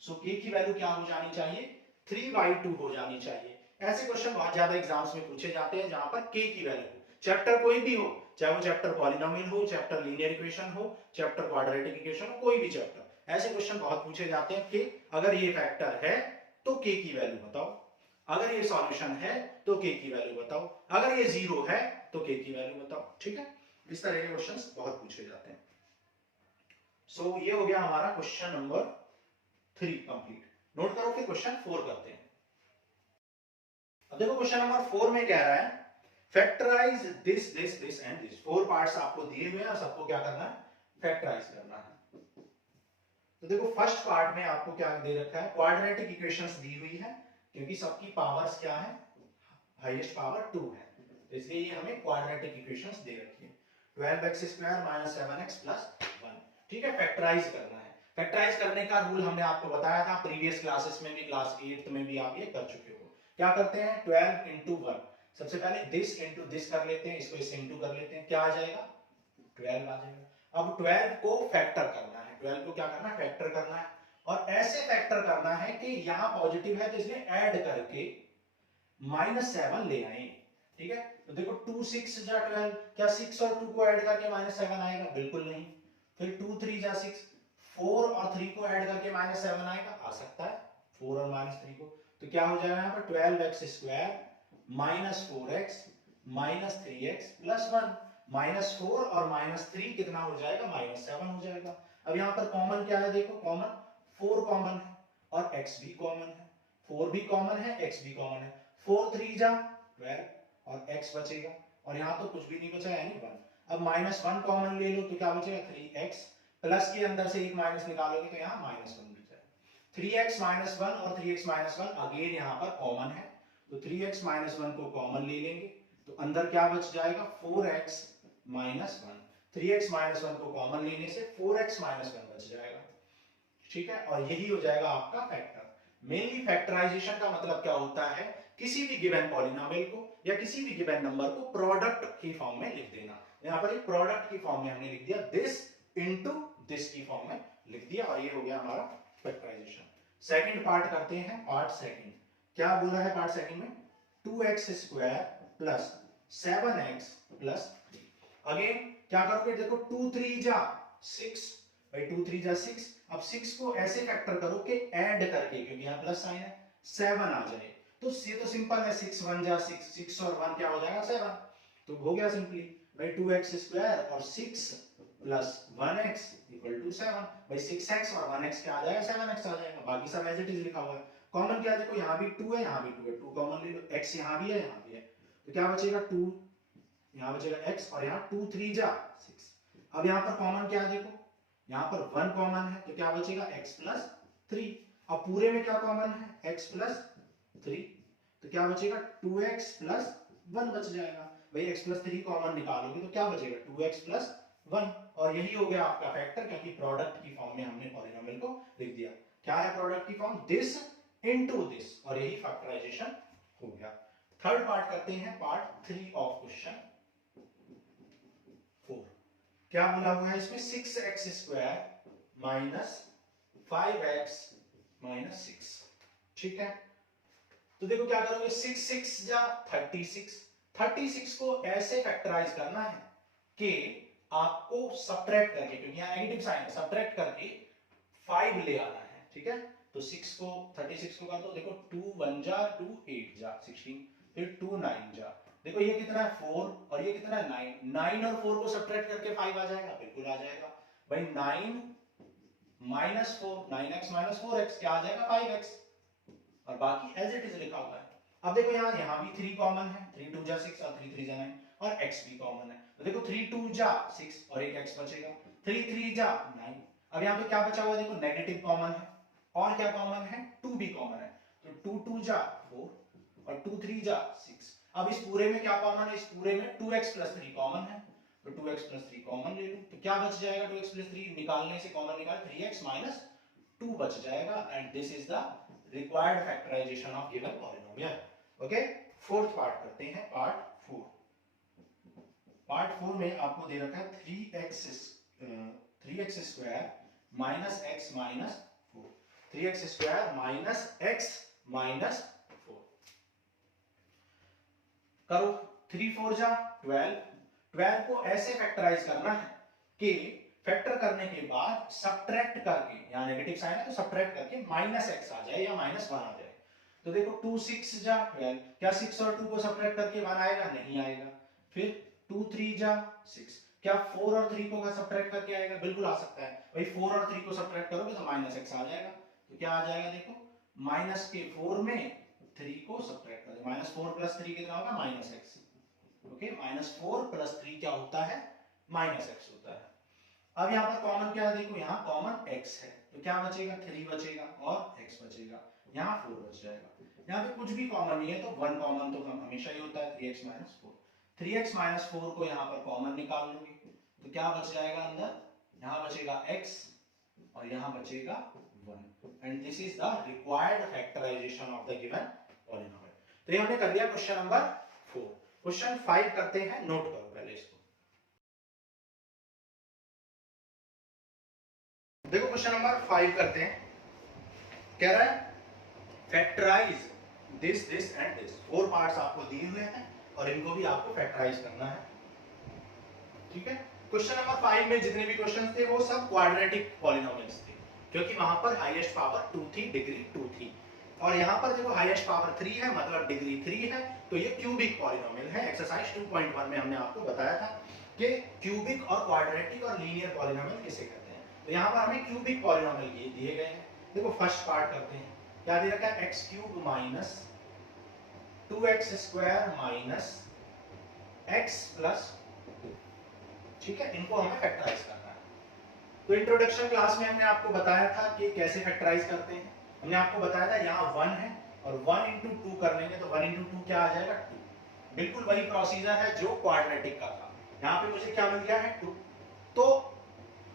सो k की वैल्यू क्या हो जानी चाहिए, 3/2 हो जानी चाहिए। ऐसे क्वेश्चन बहुत ज्यादा एग्जाम्स में पूछे जाते हैं जहां पर k की वैल्यू, चैप्टर कोई भी हो, चाहे वो चैप्टर पॉलिनोमियल हो, चैप्टर लीनियर इक्वेशन हो, चैप्टर क्वाड्रेटिक इक्वेशन हो, कोई भी चैप्टर, ऐसे क्वेश्चन बहुत पूछे जाते हैं कि अगर ये फैक्टर है तो k की वैल्यू बताओ, अगर ये सॉल्यूशन है तो k की वैल्यू बताओ, अगर ये जीरो है तो k की वैल्यू बताओ। ठीक है, इस तरह के क्वेश्चंस बहुत पूछे जाते हैं। सो ये हो गया हमारा क्वेश्चन नंबर 3 कंप्लीट। नोट करो, फिर क्वेश्चन 4 करते हैं। अब देखो क्वेश्चन नंबर 4 में कह रहा है factorize this this this and this. 4 parts आपको दिए हुए हैं और सबको क्या करना है, फैक्टराइज करना है। तो देखो फर्स्ट पार्ट में आपको क्या दे रखा है, क्वाड्रेटिक इक्वेशंस दी हुई है, क्योंकि सबकी पावर्स क्या है, हाईएस्ट पावर 2 है, तो इसलिए ये हमें क्वाड्रेटिक इक्वेशंस दे रखी है। 12x² - 7x + 1। ठीक है, फैक्टराइज करना है। फैक्टराइज करने का रूल हमने आपको बताया था प्रीवियस क्लासेस में भी, क्लास 8th में भी आप ये कर चुके हो। क्या करते हैं, 12 × 1, सबसे पहले दिस इंटू दिस कर लेते हैं, इसको इससे इंटू कर लेते हैं, क्या आ जाएगा 12 आ जाएगा। अब 12 को फैक्टर करना है, 12 को क्या करना है, फैक्टर करना है, और ऐसे फैक्टर करना है कि यहां पॉजिटिव है तो इसलिए ऐड करके -7 ले आए। ठीक है, तो देखो 2 6 जा 12, क्या 6 और 2 को ऐड करके -7 आएगा, बिल्कुल नहीं। फिर 2 3 जा 6, 4 और 3 को ऐड करके -7 आएगा, आ सकता है 4 और -3 को, तो क्या हो जाएगा यहाँ पर 12x² - 4x - 3x + 1। -4 और -3 कितना हो जाएगा, -7 हो जाएगा। अब यहाँ पर कॉमन क्या है, देखो कॉमन 4 कॉमन है और x भी कॉमन है, 4 भी कॉमन है, x भी कॉमन है, 4 3 जा 12 और x बचेगा, और यहाँ तो कुछ भी नहीं बचा यानी 1। अब -1 कॉमन ले लो तो क्या बचेगा 3x, प्लस के अंदर से एक माइनस निकालोगे तो यहाँ -1 बचेगा। 3x - 1 और 3x - 1 अगेन यहाँ पर कॉमन है, तो 3x - 1 को कॉमन ले लेंगे तो अंदर क्या बच जाएगा 4x - 1। 3x - 1 को कॉमन लेने से 4x - 1 बच जाएगा। ठीक है, और यही हो जाएगा आपका फैक्टर। मेनली फैक्टराइजेशन का मतलब क्या होता है, किसी भी गिवन पॉलिनोमियल को या किसी भी गिवन नंबर को प्रोडक्ट की फॉर्म में लिख देना। यहाँ पर एक प्रोडक्ट की फॉर्म में हमने लिख दिया, दिस इनटू दिस की फॉर्म में लिख दिया, और ये हो गया हमारा फैक्टराइजेशन। सेकंड पार्ट करते हैं, पार्ट सेकंड। क्या बोला है पार्ट सेकंड में, 2x² + 7x + 3। अगेन क्या करोगे, देखो 2 3 जा 6, भाई 2 3 जा 6। अब 6 को ऐसे फैक्टर करो कि ऐड करके, क्योंकि यहाँ प्लस साइन है, 7 आ जाए। तो ये तो सिंपल है, 6 1 जा 6, 6 और 1 क्या हो जाएगा 7, तो हो गया सिंपली भाई 2x² और 6 + 1x = 7। भाई 6x और 1x क्या आ जाएगा 7x आ जाएगा, बाकी सब एज इट इज लिखा हुआ है। कॉमन क्या, देखो यहाँ भी 2 है, यहाँ भी 2 है, 2 कॉमन ले लो, x यहाँ भी है, यहाँ भी है, तो क्या बचेगा 2, यहाँ बचेगा x, और यहाँ 2 3 जा 6। अब यहाँ पर कॉमन क्या है, देखो यहाँ पर 1 कॉमन है, तो क्या बचेगा x + 3। अब पूरे में क्या कॉमन है, x + 3, तो क्या बचेगा 2x + 1 बच जाएगा। भाई x + 3 कॉमन निकालोगे तो क्या बचेगा 2x + 1, और यही हो गया आपका फैक्टर, क्योंकि प्रोडक्ट की फॉर्म में हमने पॉलिनोमियल को लिख दिया। क्या है प्रोडक्ट की फॉर्म, दिस इनटू दिस, और यही फैक्टराइजेशन हो गया। थर्ड पार्ट करते हैं, पार्ट 3 ऑफ क्वेश्चन 4। क्या बोला हुआ है इसमें, 6x² - 5x - 6। ठीक है, तो देखो क्या करोगे, 6 6 जा 36, 36 को ऐसे फैक्टराइज करना है कि आपको सब्ट्रैक्ट करके, क्योंकि यहाँ नेगेटिव साइन है, सब्ट्रैक्ट करके 5 ले आना है। ठीक है, तो 6 को 36 को कर दो, देखो 2 1 जा 2 8 जा 16, फिर 2 9 जा, देखो ये कितना है 4 और ये कितना है 9, 9 और 4 को सब्ट्रैक्ट करके 5 आ जाएगा, बिल्कुल आ जाएगा। भाई 9 - 4, 9x - 4x क्या आ जाएगा 5x, और बाकी एज इट इज लिखा हुआ है। अब देखो यहाँ भी 3 कॉमन है, 3 2 जा 6 और 3 3 जा 9, और x भी कॉमन है, तो देखो 3 2 जा 6 और एक x बचेगा, 3 3 जा 9। अब यहाँ पे क्या बचा हुआ है, देखो नेगेटिव कॉमन है, और क्या कॉमन है 2 भी कॉमन है, तो 2 2 जा 4 और 2 3 जा 6। अब इस पूरे में क्या कॉमन है, इस पूरे में 2x + 3 कॉमन है, तो 2x + 3 कॉमन ले लो, तो क्या बच जाएगा, 2x + 3 निकालने से कॉमन निकाल 3x - 2 बच जाएगा, and this is the required factorization of given polynomial. Okay, fourth part करते हैं, पार्ट 4। पार्ट 4 में आपको दे रखा है 3x square minus x minus 4, 3x square minus x minus 4 करो। 3 4 जा 12, 12 को ऐसे फैक्टराइज करना है कि फैक्टर करने के बाद सब्ट्रैक्ट करके, यहां नेगेटिव साइन है तो सब्ट्रैक्ट करके माइनस एक्स आ जाए या माइनस 1 आ जाए। तो देखो 2 6 जा 12, क्या 6 और 2 को सब्ट्रैक्ट करके 1 आएगा? नहीं आएगा। फिर 2 3 जा 6, क्या 4 और 3 को सब्ट्रैक्ट करके आएगा? बिल्कुल आ सकता है भाई, 4 और 3 को सब्ट्रैक्ट करोगे तो माइनस एक्स आ जाएगा। तो क्या आ जाएगा? देखो माइनस के 4 में 3 को सब्ट्रैक्ट कर दो, माइनस 4 प्लस 3 कितना होगा? Minus x. Okay, minus 4 plus 3 क्या होता है? माइनस एक्स होता है। अब यहाँ पर कॉमन क्या है? देखो यहाँ कॉमन x है, तो क्या बचेगा? 3 बचेगा और x बचेगा, यहाँ 4 बच जाएगा। यहाँ पे कुछ भी कॉमन नहीं है तो 1 कॉमन तो हमेशा ही होता है, 3x माइनस 4। 3x माइनस 4 को यहाँ पर कॉमन निकाल लोगे तो क्या बच जाएगा अंदर? यहाँ बचेगा x और यहाँ बचेगा 1, and this is the required factorization of the given polynomial. तो ये हमने कर लिया क्वेश्चन नंबर 4। क्वेश्चन 5 करते हैं, नोट करो पहले इसको। देखो क्वेश्चन नंबर 5 करते हैं, कह रहा है factorize this this and this. 4 parts आपको दिए हुए हैं और इनको भी आपको फैक्टराइज करना है, ठीक है। क्वेश्चन नंबर 5 में जितने भी क्वेश्चंस थे वो सब क्वाड्रेटिक पॉलिनोमियल्स थे, क्योंकि वहां पर हाईएस्ट पावर 2 थी, डिग्री 2 थी, और यहां पर देखो हाईएस्ट पावर 3 है, मतलब डिग्री 3 है, तो ये क्यूबिक पॉलिनोमियल है। एक्सरसाइज 2.1 में हमने आपको बताया था कि क्यूबिक और क्वाड्रेटिक और लीनियर पॉलिनोमियल किसे कहते हैं। तो यहां पर हमें क्यूबिक पॉलिनोमियल दिए गए हैं। देखो फर्स्ट पार्ट करते हैं, क्या दे रखा है? x cube minus 2x square minus x plus 2, ठीक है। इनको हमें फैक्टराइज करना है। तो इंट्रोडक्शन क्लास में हमने आपको बताया था कि कैसे फैक्टराइज करते हैं। हमने आपको बताया था यहाँ 1 है और 1 इंटू 2 कर लेंगे तो 1 इंटू 2 क्या आ जाएगा? 2। बिल्कुल वही प्रोसीजर है जो क्वाड्रेटिक का था। यहाँ पे मुझे क्या मिल गया है? 2। तो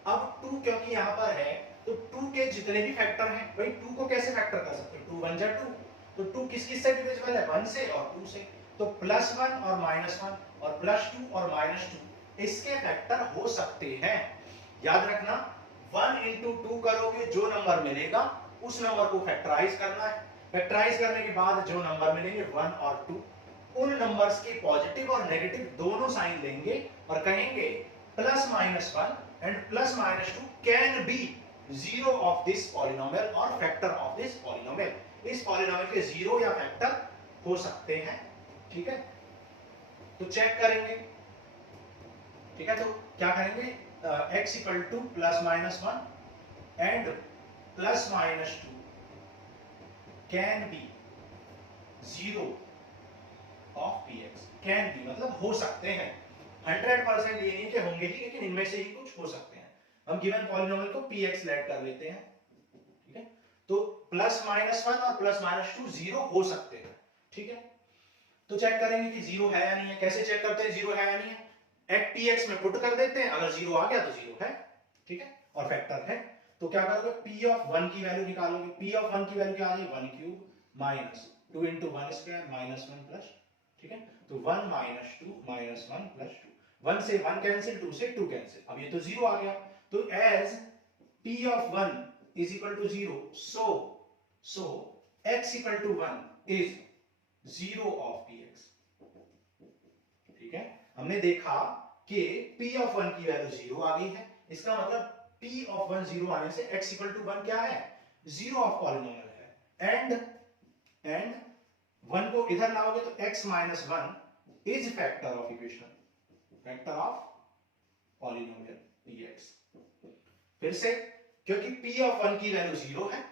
अब 2 क्योंकि यहाँ पर है तो 2 के जितने भी फैक्टर हैं, भाई 2 को कैसे फैक्टर कर सकते हो? 2 1 जा 2, तो 2 किस किस से डिविजिबल है? 1 से और 2 से। तो प्लस 1 और माइनस 1 और प्लस 2 और माइनस 2 इसके फैक्टर हो सकते हैं। याद रखना 1 इंटू 2 करोगे, जो नंबर मिलेगा उस नंबर को फैक्टराइज करना है। फैक्टराइज करने के बाद जो नंबर मिलेंगे 1 और 2, उन नंबर्स के पॉजिटिव और नेगेटिव दोनों साइन लेंगे और कहेंगे plus minus 1 and plus minus 2 can be zero of this polynomial और फैक्टर ऑफ दिस पॉलिनोमियल। इस पॉलिनोमियल के जीरो या फैक्टर हो सकते हैं, ठीक है। तो चेक करेंगे, ठीक है। तो क्या करेंगे? x equal two plus minus 1 and plus minus 2 can be zero of px। Can be मतलब हो सकते हैं, 100% ये नहीं कि होंगे ही, लेकिन इनमें से ही कुछ हो सकते हैं। हम गिवन पॉलिनोमियल को px लेट कर लेते हैं, ठीक है। तो प्लस माइनस 1 और प्लस माइनस 2 जीरो हो सकते हैं, ठीक है। तो चेक करेंगे कि जीरो है या नहीं है। कैसे चेक करते हैं जीरो है या नहीं है? एट px में पुट कर देते हैं, अगर जीरो आ गया तो जीरो है, ठीक है, और फैक्टर है। तो क्या करोगे? p ऑफ 1 की वैल्यू निकालोगे। p ऑफ 1 की वैल्यू क्या आ रही है? 1 cube minus 2 into 1 square minus 1 plus, ठीक है। तो 1 माइनस 2 माइनस 1 प्लस 2, 1 से 1 कैंसिल, 2 से 2 कैंसिल, अब ये तो जीरो आ गया। तो as p of 1 is equal to 0, so x equal to 1 is zero of px, ठीक है। हमने देखा कि p ऑफ 1 की वैल्यू जीरो आ गई है, इसका मतलब p ऑफ 1 जीरो आने से x इक्वल टू 1 क्या है? जीरो ऑफ पॉलिनोमियल है। एंड 1 को इधर लाओगे तो x minus 1 is factor of equation, factor of polynomial px। फिर से, क्योंकि p ऑफ 1 की वैल्यू जीरो है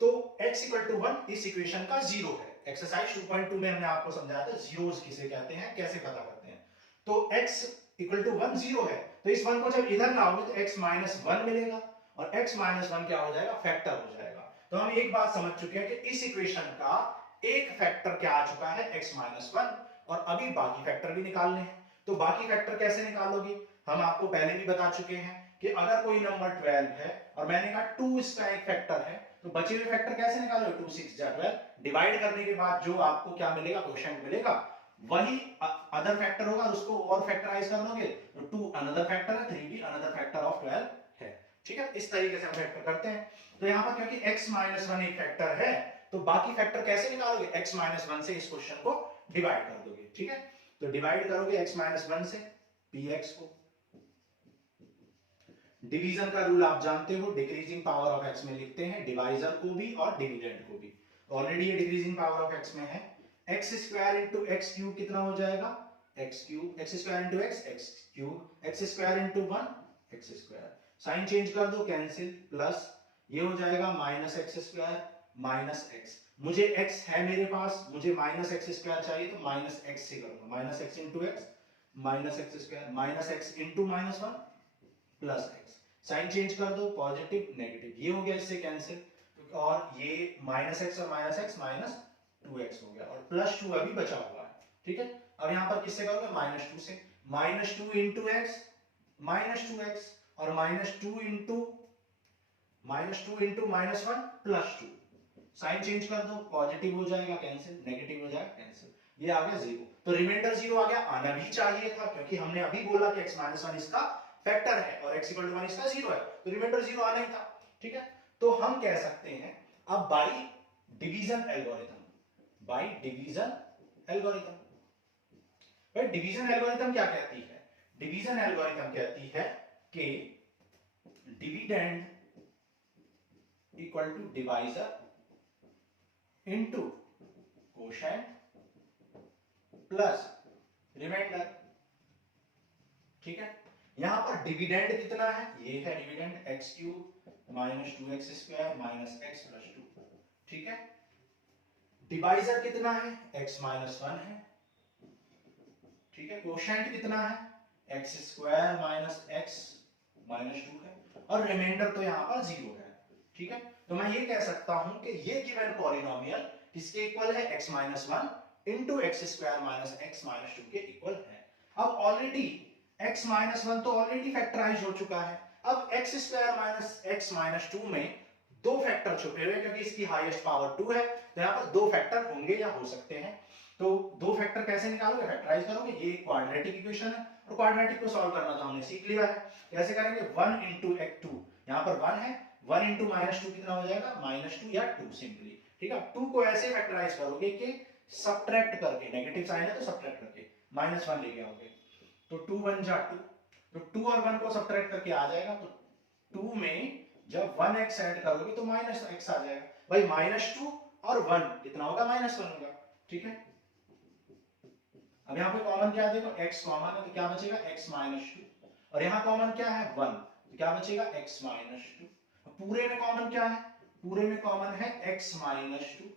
तो x इक्वल टू 1 इस इक्वेशन का जीरो है। एक्सरसाइज 2.2 में हमने आपको समझाया था जीरोस किसे कहते हैं, कैसे पता करते हैं। तो x इक्वल टू 1 जीरो है, तो इस 1 को जब इधर लाओगे तो x माइनस 1 मिलेगा और x माइनस 1 क्या हो जाएगा? फैक्टर हो जाएगा। तो हम एक बात समझ चुके हैं कि इस इक्वेशन का एक फैक्टर क्या आ चुका है? x माइनस 1, और अभी बाकी फैक्टर भी निकालने हैं। तो बाकी फैक्टर कैसे निकालोगे? हम आपको पहले भी बता चुके हैं कि अगर कोई नंबर 12 है और मैंने कहा 2 इसका एक फैक्टर है, तो बचे हुए फैक्टर कैसे निकालोगे? 2 6 जा 12, डिवाइड करने के बाद जो आपको क्या मिलेगा, क्वोशिएंट मिलेगा, वही अदर फैक्टर होगा, और उसको और फैक्टराइज कर लोगे तो 2 अनदर फैक्टर है, 3 भी अनदर फैक्टर ऑफ 12 है। ठीक है, इस तरीके से हम फैक्टर करते हैं। तो यहां पर क्योंकि x माइनस 1 एक फैक्टर है, तो बाकी फैक्टर कैसे निकालोगे? x माइनस 1 से इस क्वेश्चन को डिवाइड कर दोगे। ठीक है, तो डिवाइड करोगे x माइनस 1 से px को। डिवीजन का रूल आप जानते हो, डिक्रीजिंग पावर ऑफ x में लिखते हैं, डिवाइजर को भी और डिविडेंड को भी। ऑलरेडी ये डिक्रीजिंग पावर ऑफ x में है। x square into x cube कितना हो जाएगा? x cube, x square into x cube, x square into 1 x square. Sign change कर दो, कैंसिल, प्लस ये हो जाएगा minus x square minus x. मुझे x है मेरे पास, मुझे माइनस एक्स स्क्वायर चाहिए, तो माइनस एक्स से करूंगा, minus x into x minus x square, minus x into minus 1 plus x. Sign change कर दो, पॉजिटिव नेगेटिव, ये हो गया इससे कैंसिल, और ये माइनस एक्स और माइनस एक्स माइनस 2x हो गया, और प्लस 2 अभी बचा हुआ है। ठीक है, अब यहां पर किससे करोगे? माइनस 2 से। Minus 2 into x minus 2x, और minus 2 into minus 1 plus 2। Sign change कर दो, पॉजिटिव हो जाएगा कैंसिल, नेगेटिव हो जाएगा कैंसिल, ये आ गया 0। तो रिमाइंडर 0 आ गया, आना भी चाहिए था, क्योंकि हमने अभी बोला कि x माइनस 1 इसका फैक्टर है और x इक्वल टू 1 इसका 0 है, तो रिमाइंडर 0 आना ही था। ठीक है, तो हम कह सकते हैं अब by division algorithm, by division algorithm. भाई डिवीजन एल्गोरिथम क्या कहती है? डिवीजन एल्गोरिथम कहती है कि dividend equal to divisor into quotient plus remainder. ठीक है, यहां पर डिविडेंड कितना है? ये है dividend, x cube minus 2x square minus x plus 2। ठीक है, डिवाइजर कितना है? x माइनस 1 है। ठीक है, क्वोशिएंट कितना है? X square minus x minus 2 है, और रिमाइंडर तो यहां पर 0 है। ठीक है, तो मैं ये कह सकता हूं कि ये गिवन पॉलिनोमियल किसके इक्वल है? x minus 1 into x square minus x minus 2 के इक्वल है। अब ऑलरेडी x माइनस 1 तो ऑलरेडी फैक्टराइज हो चुका है, अब x square minus x minus 2 में दो फैक्टर छुपे हुए, क्योंकि इसकी हाईएस्ट पावर 2 है, तो यहाँ पर दो फैक्टर होंगे या हो सकते हैं। तो दो फैक्टर कैसे निकालोगे? फैक्टराइज करोगे, ये क्वाड्रेटिक इक्वेशन है, और क्वाड्रेटिक को सॉल्व करना तो हमने सीख लिया है। कैसे करेंगे? 1 इंटू एक्स 2, यहाँ पर 1 है, 1 इंटू माइनस 2 कितना हो जाएगा? माइनस 2 या 2 सिंपली। ठीक है, 2 को ऐसे फैक्टराइज करोगे कि सब्ट्रैक्ट करके, नेगेटिव साइन है तो सब्ट्रैक्ट करके माइनस 1 लेके आओगे, तो 2 1 जा 2, तो 2 और 1 को सब्ट्रैक्ट करके आ जाएगा, तो 2 में जब 1x ऐड करोगे तो माइनस x आ जाएगा। भाई माइनस 2 और 1 कितना होगा? माइनस 1 होगा। ठीक है, अब यहाँ पे कॉमन क्या है? देखो x कॉमन है, तो क्या बचेगा? x माइनस 2, और यहाँ कॉमन क्या है? 1, तो क्या बचेगा? x minus 2। पूरे में कॉमन क्या है? पूरे में कॉमन है x माइनस 2,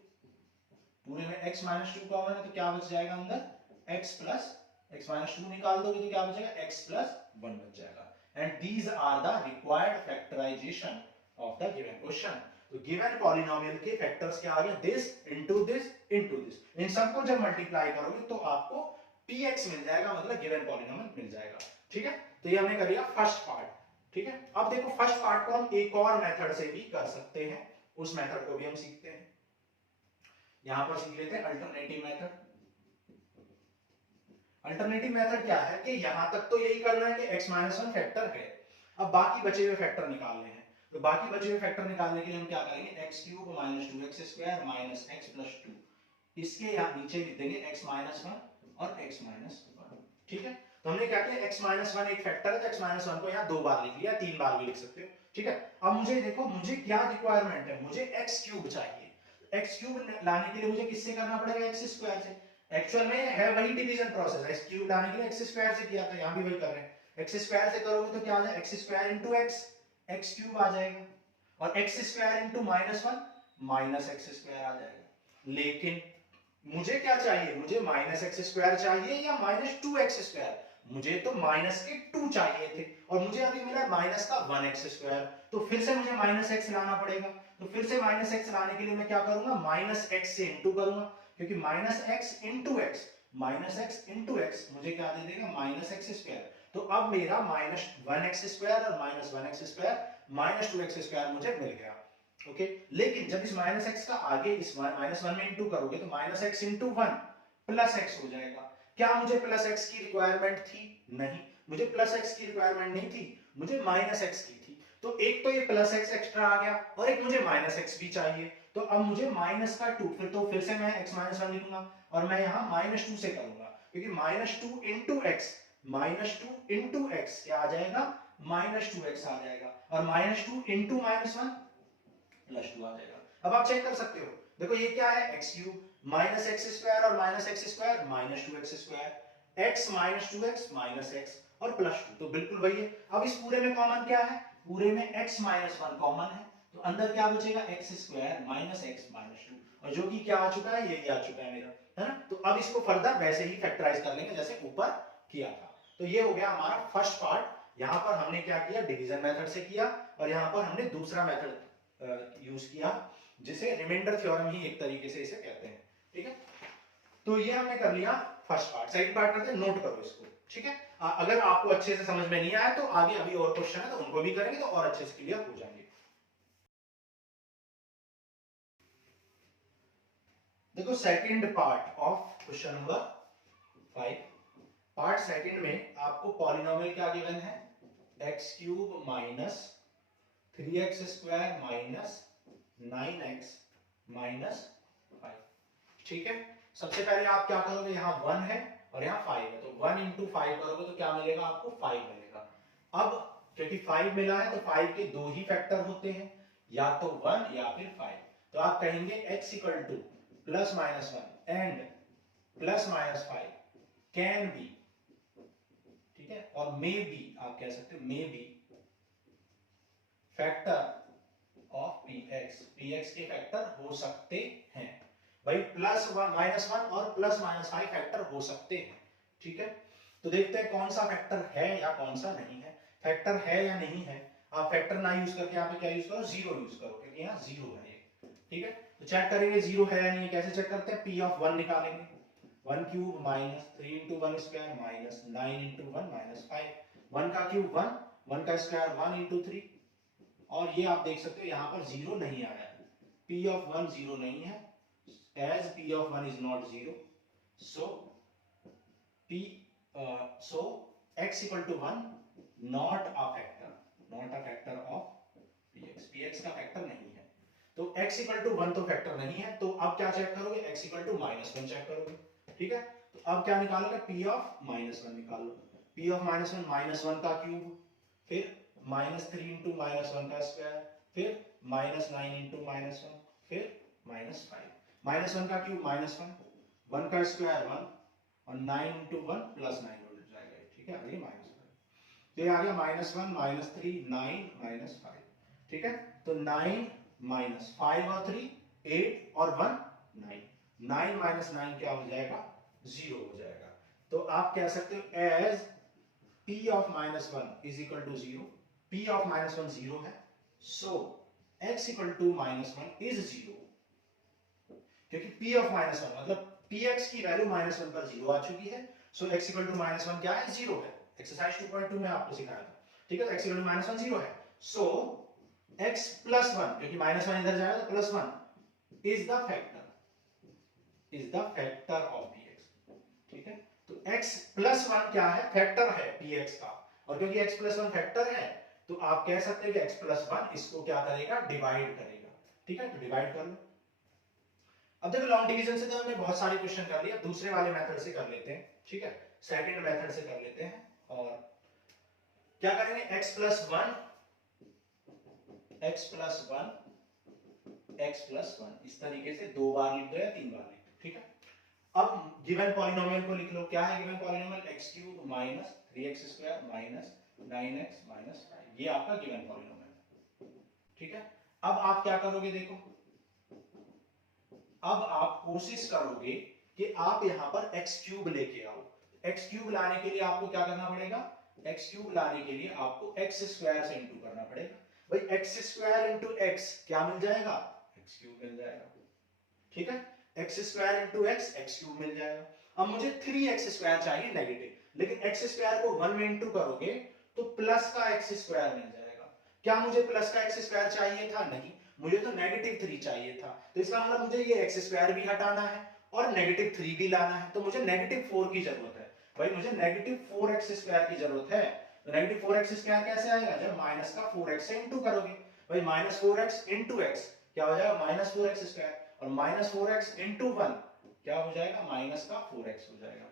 पूरे में x माइनस 2 कॉमन है, तो क्या बच जाएगा अंदर? x प्लस x माइनस 2 निकाल दोगे तो क्या बचेगा? x प्लस 1 बच जाएगा। And these are the required factorization of the given question. तो given polynomial के फैक्टर्स क्या आ गए? this into this into this, इन सबको जब मल्टीप्लाई करोगे तो आपको px मिल जाएगा, मतलब given polynomial मिल जाएगा। ठीक है, तो ये हमने कर लिया फर्स्ट पार्ट। ठीक है, अब देखो फर्स्ट पार्ट को हम एक और मेथड से भी कर सकते हैं, उस मेथड को भी हम सीखते हैं। यहां पर सीख लेते हैं अल्टरनेटिव मेथड। अल्टरनेटिव मेथड क्या है कि यहां तक तो यही करना है कि x माइनस 1 फैक्टर है, अब बाकी बचे हुए फैक्टर निकालने हैं। तो बाकी बचे हुए फैक्टर निकालने के लिए हम क्या करेंगे? x cube minus 2x square minus x plus 2, इसके यहां नीचे लिख देंगे x माइनस 1 और x माइनस 1। ठीक है, तो हमने क्या किया? x माइनस 1 एक फैक्टर है, तो x माइनस 1 को यहां दो बार लिख लिया, तीन बार भी लिख सकते हो। ठीक है, अब मुझे देखो, मुझे क्या रिक्वायरमेंट है? मुझे x क्यूब चाहिए। x क्यूब लाने के लिए मुझे किससे करना पड़ेगा? x स्क्वायर से। एक्चुअल में है वही डिवीजन प्रोसेस, x क्यूब लाने के लिए x स्क्वायर से किया था, यहां भी वही कर रहे हैं। x स्क्वायर से करोगे तो क्या आ जाएगा? x square into x, x cube आ जाएगा, और x square into minus 1 minus x square आ जाएगा। लेकिन मुझे क्या चाहिए? मुझे माइनस x स्क्वायर चाहिए या माइनस 2x स्क्वायर? मुझे तो माइनस के 2 चाहिए थे, और मुझे अभी मिला माइनस का 1x स्क्वायर, तो फिर से मुझे माइनस x लाना पड़ेगा। तो फिर से माइनस x लाने के लिए मैं क्या करूंगा? माइनस x से इंटू करूंगा, क्योंकि minus x into x, minus x into x मुझे क्या दे देगा? Minus x square. तो अब मेरा माइनस 1x स्क्वायर और minus 1x square minus two x square मुझे मिल गया। ओके, लेकिन जब इस माइनस एक्स का आगे इस माइनस वन में इंटू करोगे तो minus x into one plus x हो जाएगा। क्या मुझे प्लस एक्स की रिक्वायरमेंट थी? नहीं, मुझे प्लस एक्स की रिक्वायरमेंट नहीं थी, मुझे माइनस एक्स की थी। तो एक तो ये प्लस एक्स एक्स्ट्रा आ गया और एक मुझे माइनस एक्स भी चाहिए। तो अब मुझे माइनस का टू, फिर से मैं एक्स माइनस वन लिखूंगा और मैं यहाँ माइनस टू से करूंगा, क्योंकि minus two into x, minus two into x क्या आ जाएगा? माइनस टू एक्स आ जाएगा, और minus two into minus one plus two आ जाएगा। अब आप चेक कर सकते हो, देखो ये क्या है? X cube minus x square और minus x square minus two x square, x minus two x minus x और प्लस टू, तो बिल्कुल वही है। अब इस पूरे में कॉमन क्या है? पूरे में एक्स माइनस वन कॉमन है, तो अंदर क्या बचेगा? X square minus x minus to, और जो कि क्या आ चुका है? ये आ चुका है मेरा, है ना? तो अब इसको फर्दर वैसे ही फैक्टराइज कर लेंगे जैसे ऊपर किया था। तो ये हो गया हमारा फर्स्ट पार्ट। यहां पर हमने क्या किया? डिवीजन मेथड से किया, और यहां पर हमने दूसरा मेथड यूज किया जिसे रिमाइंडर थ्योरम ही एक तरीके से इसे कहते हैं। ठीक है, तो ये हमने कर लिया फर्स्ट पार्ट। सेकंड पार्ट करते हैं, नोट करो इसको। ठीक है, अगर आपको अच्छे से समझ में नहीं आया तो आगे अभी और क्वेश्चन है तो उनको भी करेंगे तो और अच्छे से क्लियर हो जाएंगे। देखो second part of question number 5, part second में आपको पॉलिनोमियल क्या गिवन है? X cube minus 3x square minus 9x minus 5। ठीक है, सबसे पहले आप क्या करोगे? यहाँ 1 है और यहाँ 5 है, तो 1 इंटू 5 करोगे तो क्या मिलेगा आपको? 5 मिलेगा। अब क्योंकि 5 मिला है तो 5 के दो ही फैक्टर होते हैं, या तो 1 या फिर 5। तो आप कहेंगे x equal two plus minus 1 and plus minus 5 can be, ठीक है, और मे बी, आप कह सकते हो may be factor of px, px के फैक्टर हो सकते हैं। भाई प्लस वन माइनस वन और प्लस माइनस 5 फैक्टर हो सकते हैं। ठीक है, तो देखते हैं कौन सा फैक्टर है या कौन सा नहीं है। फैक्टर है या नहीं है, आप फैक्टर ना यूज करके यहाँ पे क्या यूज करो? जीरो यूज करो, क्योंकि यहाँ जीरो है ये। ठीक है, तो चेक करेंगे जीरो है या नहीं है। कैसे चेक करते हैं? p ऑफ 1 निकालेंगे, 1 cube minus 3 into 1 square minus 9 into 1 minus 5। 1 का क्यूब 1, 1 का स्क्वायर 1 इंटू 3, और ये आप देख सकते हो यहाँ पर जीरो नहीं आया है, p ऑफ 1 जीरो नहीं है, as p of 1 is not 0, so p so x equal to 1 not a factor of px का फैक्टर नहीं है। तो x equal to 1 तो फैक्टर नहीं है, तो अब क्या चेक करोगे? x equal to -1 चेक करोगे। ठीक है, तो अब क्या निकालोगे? p of -1 निकाल लो। p of -1 का क्यूब, फिर -3 इंटू -1 का स्क्वायर, फिर -9 इंटू -1, फिर -5। -1 का क्यूब -1, 1 का स्क्वायर 1 और 9 इंटू 1 प्लस 9 हो जाएगा। ठीक है, आगे -5, तो ये आ गया -1 -3 9 -5। ठीक है, तो 9 माइनस 5 और 3 8 और 1 9, 9 माइनस 9 क्या हो जाएगा? 0 हो जाएगा। तो आप कह सकते हो as p of -1 is equal to 0, p of -1 0 है, so x equal to -1 is 0, क्योंकि p ऑफ -1 मतलब px की वैल्यू -1 पर 0 आ चुकी है, सो x इक्वल टू -1 क्या है? 0 है। एक्सरसाइज 2.2 में आपको सिखाया था। ठीक है, तो x इक्वल टू -1 0 है, सो x प्लस 1, क्योंकि -1 इधर जाएगा तो plus 1 is the factor of px। ठीक है, तो x प्लस 1 क्या है? फैक्टर है px का, और क्योंकि x प्लस 1 फैक्टर है तो आप कह सकते हैं कि x प्लस 1 इसको क्या करेगा? डिवाइड करेगा। ठीक है, तो डिवाइड कर लो। अब देखो लॉन्ग डिवीजन से तो हमने बहुत सारे क्वेश्चन कर लिए, दूसरे वाले मेथड से कर लेते हैं। ठीक है, सेकंड मेथड से कर लेते हैं, और क्या करेंगे? x प्लस 1 इस तरीके से 2 बार लिख दो या 3 बार लिख दो। ठीक है, अब गिवन पॉलिनोमियल को लिख लो। क्या है given polynomial? x cube minus 3x square minus 9x minus 5, ये आपका गिवन पॉलिनोमियल। ठीक है, अब आप क्या करोगे? देखो, अब आप कोशिश करोगे कि आप यहां पर x क्यूब लेके आओ। x क्यूब लाने के लिए आपको क्या करना पड़ेगा? x क्यूब लाने के लिए आपको x स्क्वायर से इंटू करना पड़ेगा। भाई x स्क्वायर इंटू x क्या मिल जाएगा? x क्यूब मिल जाएगा। ठीक है, x square into x cube मिल जाएगा। अब मुझे 3x स्क्वायर चाहिए नेगेटिव, लेकिन x स्क्वायर को 1 में इंटू करोगे तो प्लस का x स्क्वायर मिल जाएगा। क्या मुझे प्लस का एक्स स्क्वायर चाहिए था? नहीं, मुझे तो नेगेटिव 3 चाहिए था। तो इसका मतलब मुझे ये एक्स स्क्वायर भी हटाना है और नेगेटिव 3 भी लाना है, तो मुझे नेगेटिव 4 की जरूरत है। भाई मुझे नेगेटिव 4x स्क्वायर की जरूरत है। तो नेगेटिव 4x स्क्वायर कैसे आएगा? जब माइनस का 4x से इंटू करोगे। भाई माइनस 4x इंटू एक्स क्या हो जाएगा? माइनस 4x स्क्वायर, और माइनस 4x इंटू 1 क्या हो जाएगा? माइनस का 4x हो जाएगा।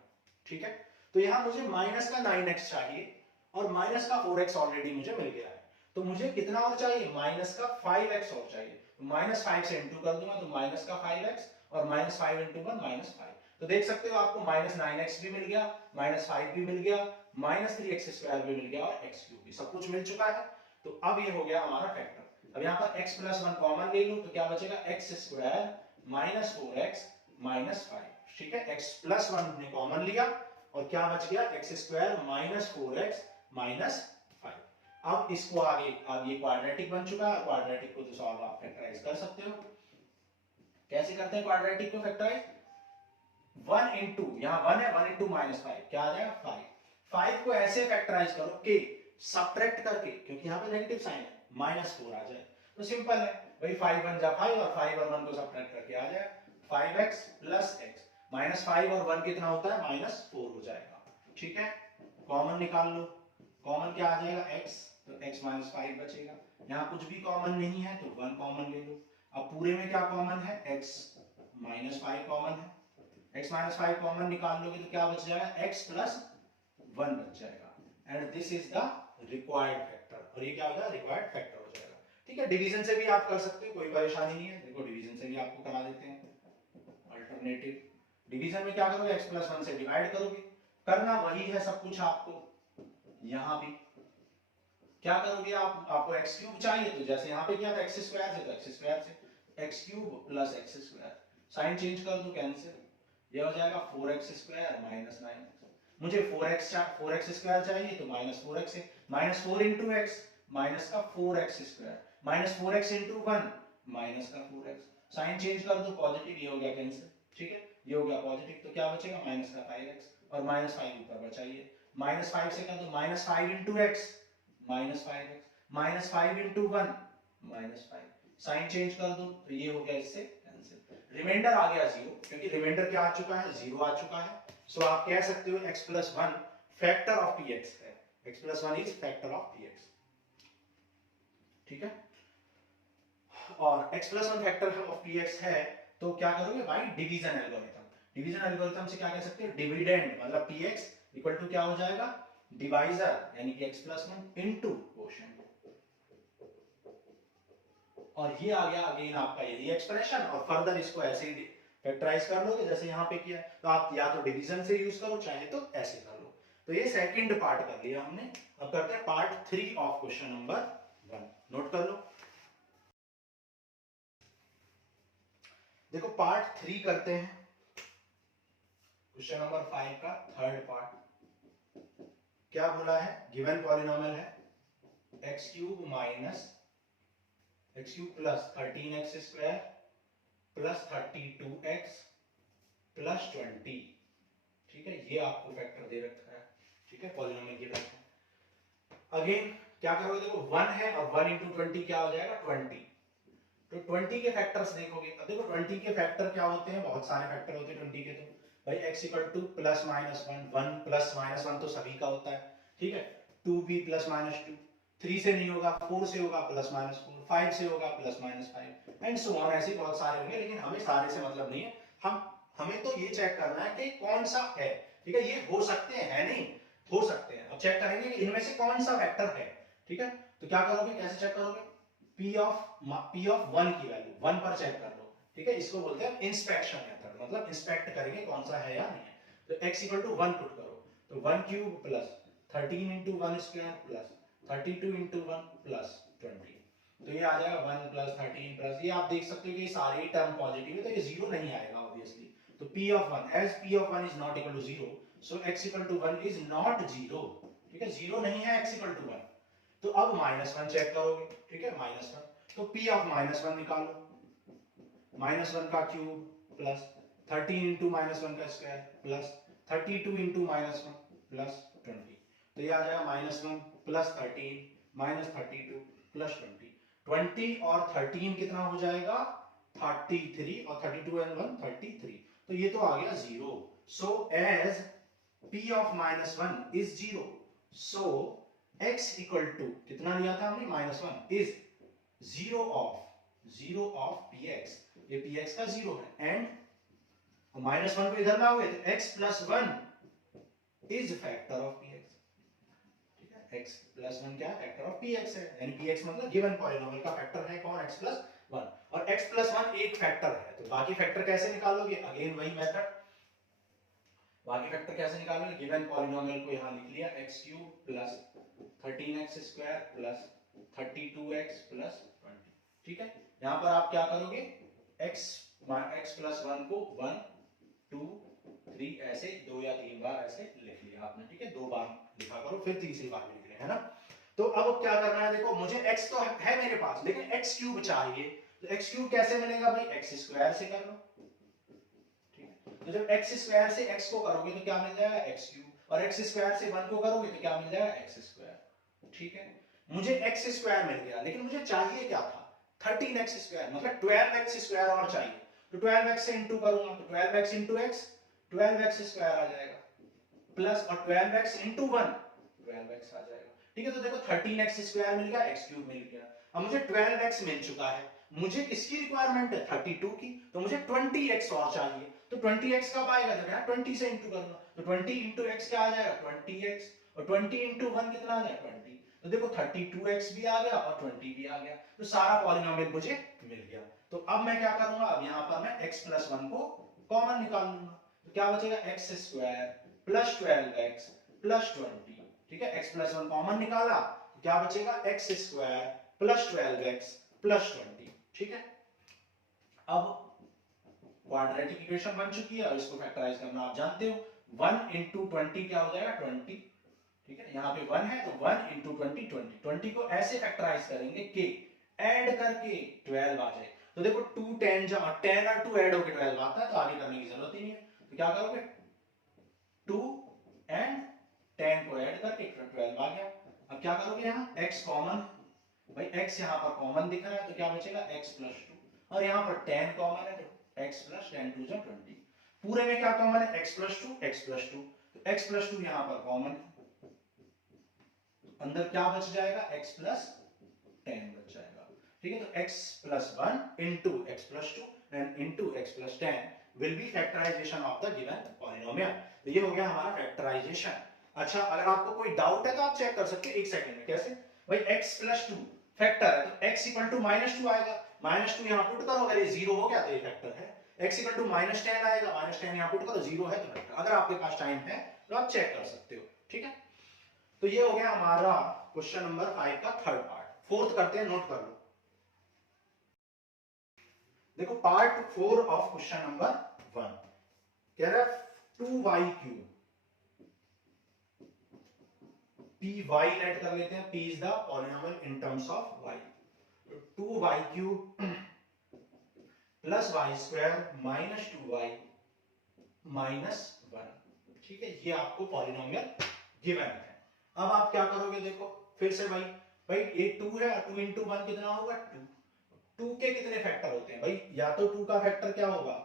ठीक है, तो यहां मुझे माइनस का 9x चाहिए और माइनस का 4x ऑलरेडी मुझे मिल गया है। तो मुझे कितना और चाहिए? माइनस का 5x और चाहिए। तो माइनस 5 से इंटू कर दूंगा तो माइनस का 5x और माइनस 5 इंटू 1 माइनस 5। तो देख सकते हो आपको माइनस 9x भी मिल गया, माइनस 5 भी मिल गया, माइनस 3x स्क्वायर भी मिल गया और x क्यूब भी, सब कुछ मिल चुका है। तो अब ये हो गया हमारा फैक्टर। अब यहाँ पर x प्लस 1 कॉमन ले लूं तो क्या बचेगा? x square minus 4x minus 5। ठीक है, x प्लस 1 ने कॉमन लिया और क्या बच गया? x square minus 4x minus 5। अब इसको आगे, अब ये क्वाड्रेटिक बन चुका है, क्वाड्रेटिक को तो सॉल्व आप फैक्टराइज कर सकते हो। कैसे करते हैं क्वाड्रेटिक को फैक्टराइज? 1 इंटू, यहां 1 है, 1 इंटू माइनस 5 क्या आ जाएगा? 5। 5 को ऐसे फैक्टराइज करो कि सब्ट्रैक्ट करके, क्योंकि यहां पे नेगेटिव साइन है, माइनस 4 आ जाए। तो सिंपल है भाई, 5 1 जा 5 और 5 और 1 को सब्ट्रैक्ट करके आ जाएगा 5x प्लस x। माइनस 5 और 1 कितना होता है? माइनस 4 हो जाएगा। ठीक है, कॉमन निकाल लो। कॉमन क्या आ जाएगा? x, तो x माइनस 5 बचेगा। यहाँ कुछ भी कॉमन नहीं है तो 1 कॉमन ले लो। अब पूरे में क्या कॉमन है? x माइनस 5 कॉमन है। x माइनस 5 कॉमन निकाल लोगे तो क्या बच जाएगा? x प्लस 1 बच जाएगा। And this is the required factor, और ये क्या होगा? रिक्वायर्ड फैक्टर हो जाएगा। ठीक है, डिवीजन से भी आप कर सकते हो, कोई परेशानी नहीं है। देखो डिवीजन से भी आपको करा देते हैं अल्टरनेटिव। डिवीजन में क्या करोगे? x प्लस 1 से डिवाइड करोगे, करना वही है सब कुछ आपको। यहां भी क्या करोगे आप? आपको x क्यूब चाहिए तो जैसे यहां पे किया था x स्क्वायर से, तो x स्क्वायर से x cube plus x square, sign change कर दो, कैंसिल, ये हो जाएगा 4x स्क्वायर माइनस 9x। मुझे 4x स्क्वायर चाहिए तो माइनस 4x से, माइनस 4 इंटू एक्स माइनस का 4x square, minus 4x into 1 minus का 4x, साइन चेंज कर दो, पॉजिटिव, ये हो गया कैंसिल। ठीक है, ये हो गया पॉजिटिव, तो क्या बचेगा? माइनस का 5x और माइनस 5 ऊपर बचाइए, माइनस 5 से कर दो minus 5 into x minus 5x, minus 5 into 1 minus 5, sign change कर दो तो ये हो गया इससे कैंसिल। रिमाइंडर आ गया 0, क्योंकि रिमाइंडर क्या आ चुका है? 0 आ चुका है। सो आप कह सकते हो x plus 1 factor of px है। x plus 1 is factor of px। ठीक है, और x plus 1 factor of px है तो क्या करोगे भाई? Division algorithm. डिवीजन एल्गोरिथम से क्या कह सकते हो? डिविडेंड मतलब px इक्वल टू क्या हो जाएगा? डिवाइजर, यानी कि x प्लस 1 इंटू क्वोशिएंट। और ये आ गया अगेन आपका यही एक्सप्रेशन, और फर्दर इसको ऐसे ही फैक्टराइज कर लोगे जैसे यहाँ पे किया। तो आप या तो डिवीजन से यूज करो, चाहे तो ऐसे कर लो। तो ये सेकंड पार्ट कर लिया हमने। अब करते हैं part 3 of question number 1। Note कर लो। देखो पार्ट 3 करते हैं, क्वेश्चन नंबर 5 का थर्ड पार्ट। क्या बोला है? गिवन पॉलिनोमियल है x cube minus x cube plus 13x square plus 32x plus 20। ठीक है, ये आपको फैक्टर दे रखा है। ठीक है, पॉलिनोमियल गिवन है। अगेन क्या करोगे? देखो 1 है और 1 इंटू 20 क्या हो जाएगा? 20। तो 20 के फैक्टर्स देखोगे, अब देखो 20 के फैक्टर क्या होते हैं? बहुत सारे फैक्टर होते हैं 20 के। तो भाई x equal two plus minus 1, 1 plus minus 1 तो सभी का होता है। ठीक है, 2 भी प्लस माइनस 2, 3 से नहीं होगा, 4 से होगा प्लस माइनस 4, 5 से होगा plus minus 5 and so on. ऐसे बहुत सारे होंगे, लेकिन हमें सारे से मतलब नहीं है। हमें तो ये चेक करना है कि कौन सा है। ठीक है, ये हो सकते हैं, है नहीं, हो सकते हैं। अब चेक करेंगे कि इनमें से कौन सा वेक्टर है। ठीक है, तो क्या करोगे? कैसे चेक करोगे? P ऑफ 1 की वैल्यू 1 पर चेक कर लो। ठीक है, इसको बोलते हैं इंस्पेक्शन मेथड, मतलब इंस्पेक्ट करेंगे कौन सा है या नहीं है। तो x इक्वल टू 1 पुट करो, तो 1 cube plus 13 into 1 square plus 32 into 1 plus 20। तो ये आ जाएगा 1 प्लस 13 प्लस, ये आप देख सकते हो कि सारे टर्म पॉजिटिव है तो ये जीरो नहीं आएगा ऑब्वियसली। तो P of 1 as P of 1 is not equal to 0, so x equal to 1 is not 0। ठीक है, जीरो नहीं है x इक्वल टू 1। तो अब माइनस 1 चेक करोगे। ठीक है, माइनस 1, तो P ऑफ माइनस 1 निकालो, माइनस 1 का क्यूब प्लस 13 इंटू माइनस 1 का square plus 32 into minus 1 plus 20। तो ये आ जाएगा माइनस 1 प्लस 13 माइनस 32 प्लस 20 और 13 कितना हो जाएगा 33 और 32 एंड 1 33, तो ये तो आ गया 0। So as p of -1 is 0, so x equal to कितना लिया था हमने -1 इज 0 ऑफ px, ये px का 0 है, एंड -1 को इधर लाओगे तो x plus 1 is factor of px, ठीक है, x प्लस 1 क्या फैक्टर ऑफ px है, यानी px मतलब गिवन पॉलिनोमियल का फैक्टर है कौन x प्लस 1, और x प्लस 1 एक फैक्टर है, तो बाकी फैक्टर कैसे निकालोगे, अगेन वही मेथड, बाकी फैक्टर कैसे निकालोगे, गिवन पॉलिनोमियल को यहां लिख लिया x cube plus 13x square plus 32x plus 20, ठीक है, यहां पर आप क्या करोगे x प्लस 1 को 1 2 3 ऐसे 2 या 3 बार ऐसे लिख लिया आपने, ठीक है, 2 बार लिखा करो फिर तीसरी बार लिख ले, है ना। तो अब क्या करना है, देखो मुझे x तो है मेरे पास, लेकिन x क्यूब चाहिए, तो x क्यूब कैसे मिलेगा भाई, x स्क्वायर से कर लो, ठीक है, तो जब x स्क्वायर से x को करोगे तो क्या मिल जाएगा x क्यूब, और x स्क्वायर से 1 को करोगे तो क्या मिल जाएगा x स्क्वायर, ठीक है, मुझे x स्क्वायर मिल गया, लेकिन मुझे चाहिए क्या था 13x स्क्वायर, मतलब 12x स्क्वायर और चाहिए, तो 12x से इंटू करूंगा तो 12x into x 12x square आ जाएगा, प्लस और 12x इंटू 1 12x आ जाएगा, ठीक है, तो देखो 13x स्क्वायर मिल गया, x क्यूब मिल गया, अब मुझे 12x मिल चुका है, मुझे किसकी रिक्वायरमेंट है 32 की, तो मुझे 20x और चाहिए, तो 20x कब आएगा, जब यहाँ 20 से इंटू करूंगा, तो 20 इंटू x क्या आ जाएगा 20x, और 20 इंटू 1 कितना आ जाएगा 20, तो देखो 32x भी आ गया और 20 भी आ गया, तो सारा पॉलिनोमियल मुझे मिल गया। तो अब मैं क्या करूंगा, अब यहाँ पर मैं x प्लस 1 को कॉमन निकाल लूंगा, तो क्या बचेगा x स्क्वायर प्लस 12x प्लस 20, ठीक है, x प्लस 1 कॉमन निकाला तो क्या बचेगा x स्क्वायर प्लस 12x प्लस 20, ठीक है। अब क्वाड्रेटिक इक्वेशन बन चुकी है और इसको फैक्टराइज करना आप जानते हो, 1 इंटू 20 क्या हो जाएगा 20, ठीक है, यहाँ पे 1 है तो 1 इंटू 20 20 को ऐसे फैक्टराइज करेंगे कि ऐड करके 12 आ जाए, तो देखो 2 10 जमा 10 और 2 ऐड होके 12 आता है, तो आगे करने की जरूरत ही नहीं है, तो क्या करोगे 2 एंड 10 को ऐड करके 12 आ गया। अब क्या करोगे, यहाँ x कॉमन, भाई x यहाँ पर कॉमन दिख रहा है तो क्या बचेगा x प्लस 2, और यहाँ पर 10 कॉमन है तो x प्लस 10 2 जा 20, पूरे में क्या कॉमन है x प्लस 2 तो x प्लस 2 यहाँ पर कॉमन है, अंदर क्या बच जाएगा x प्लस 10 बच जाएगा, ठीक है, तो x plus 1 into x plus 2 and into x plus 10 will be factorization of the given polynomial, तो ये हो गया हमारा फैक्टराइजेशन। अच्छा, अगर आपको कोई डाउट है तो आप चेक कर सकते हैं एक सेकंड में, कैसे भाई x प्लस 2 फैक्टर है तो x इक्वल टू -2 आएगा, -2 यहां पुट करो, अगर ये 0 हो गया तो ये फैक्टर है, x इक्वल टू -10 आएगा, -10 यहां पुट करो 0 है तो फैक्टर, अगर आपके पास टाइम है तो आप चेक कर सकते हो, ठीक है। तो ये हो गया हमारा क्वेश्चन नंबर 5 का थर्ड पार्ट। फोर्थ करते हैं, नोट कर लो, देखो पार्ट 4 ऑफ क्वेश्चन नंबर 1 कह रहा है 2y क्यूब, py लेट कर लेते हैं, p is the polynomial in terms of y, 2y cube plus y square minus 2y minus 1, ठीक है, ये आपको पॉलिनोमियल गिवन है। अब आप क्या करोगे, देखो फिर से भाई ये 2 है, 2 इंटू 1 कितना होगा 2, 2 के कितने फैक्टर होते हैं भाई, या तो 2 का फैक्टर क्या होगा,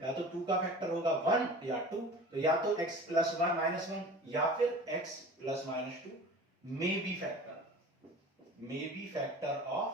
या तो 2 का फैक्टर होगा 1 या 2, तो या तो x प्लस 1 माइनस 1 या फिर x plus minus 2 may be factor of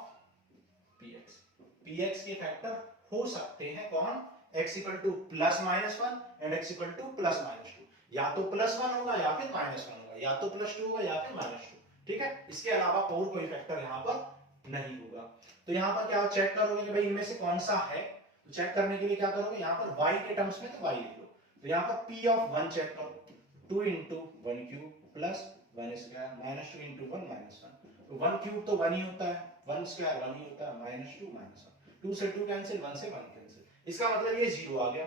px, px के फैक्टर हो सकते हैं कौन, x equal two plus minus 1 and x equal two plus minus 2, या तो प्लस 1 होगा या फिर माइनस 1 होगा, या तो प्लस 2 होगा या फिर माइनस 2, ठीक है, इसके अलावा और कोई फैक्टर यहाँ पर नहीं होगा। तो यहाँ पर क्या चेक करोगे कि भाई इनमें से कौन सा है, तो चेक करने के लिए क्या करोगे, यहाँ पर y के टर्म्स में तो y लिख लो, तो यहाँ पर p ऑफ 1 चेक करो, 2 into 1 cube plus 1 square minus 2 into 1 minus 1, तो 1 क्यूब तो 1 ही होता है, 1 स्क्वायर 1 ही होता है, माइनस 2 माइनस 1, 2 से 2 कैंसिल, 1 से 1 कैंसिल, इसका मतलब ये 0 आ गया,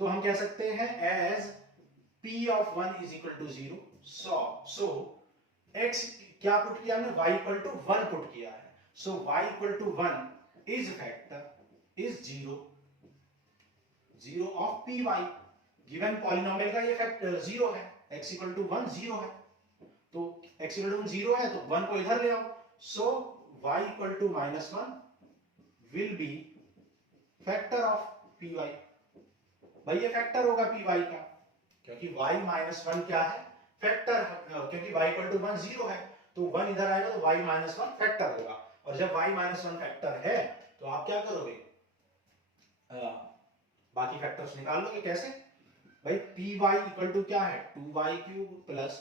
तो हम कह सकते हैं as p of 1 is equal to 0, so x क्या पुट किया हमने, y इक्वल टू 1 पुट किया है, so y equal to 1 is factor is 0 of py, given polynomial का ये फैक्टर 0 है, x इक्वल टू 1 0 है, तो x इक्वल टू 0 है तो 1 को इधर ले आओ, so y equal to -1 will be factor of p y. भाई ये फैक्टर होगा पी वाई का, क्योंकि y -1 क्या है, फैक्टर, क्योंकि y इक्वल टू 1 0 है, तो 1 इधर आएगा तो y -1 फैक्टर होगा। और जब y -1 फैक्टर है तो आप क्या करोगे, बाकी फैक्टर्स निकाल लोगे। कैसे भाई, पी वाई इक्वल टू क्या है, 2y³ plus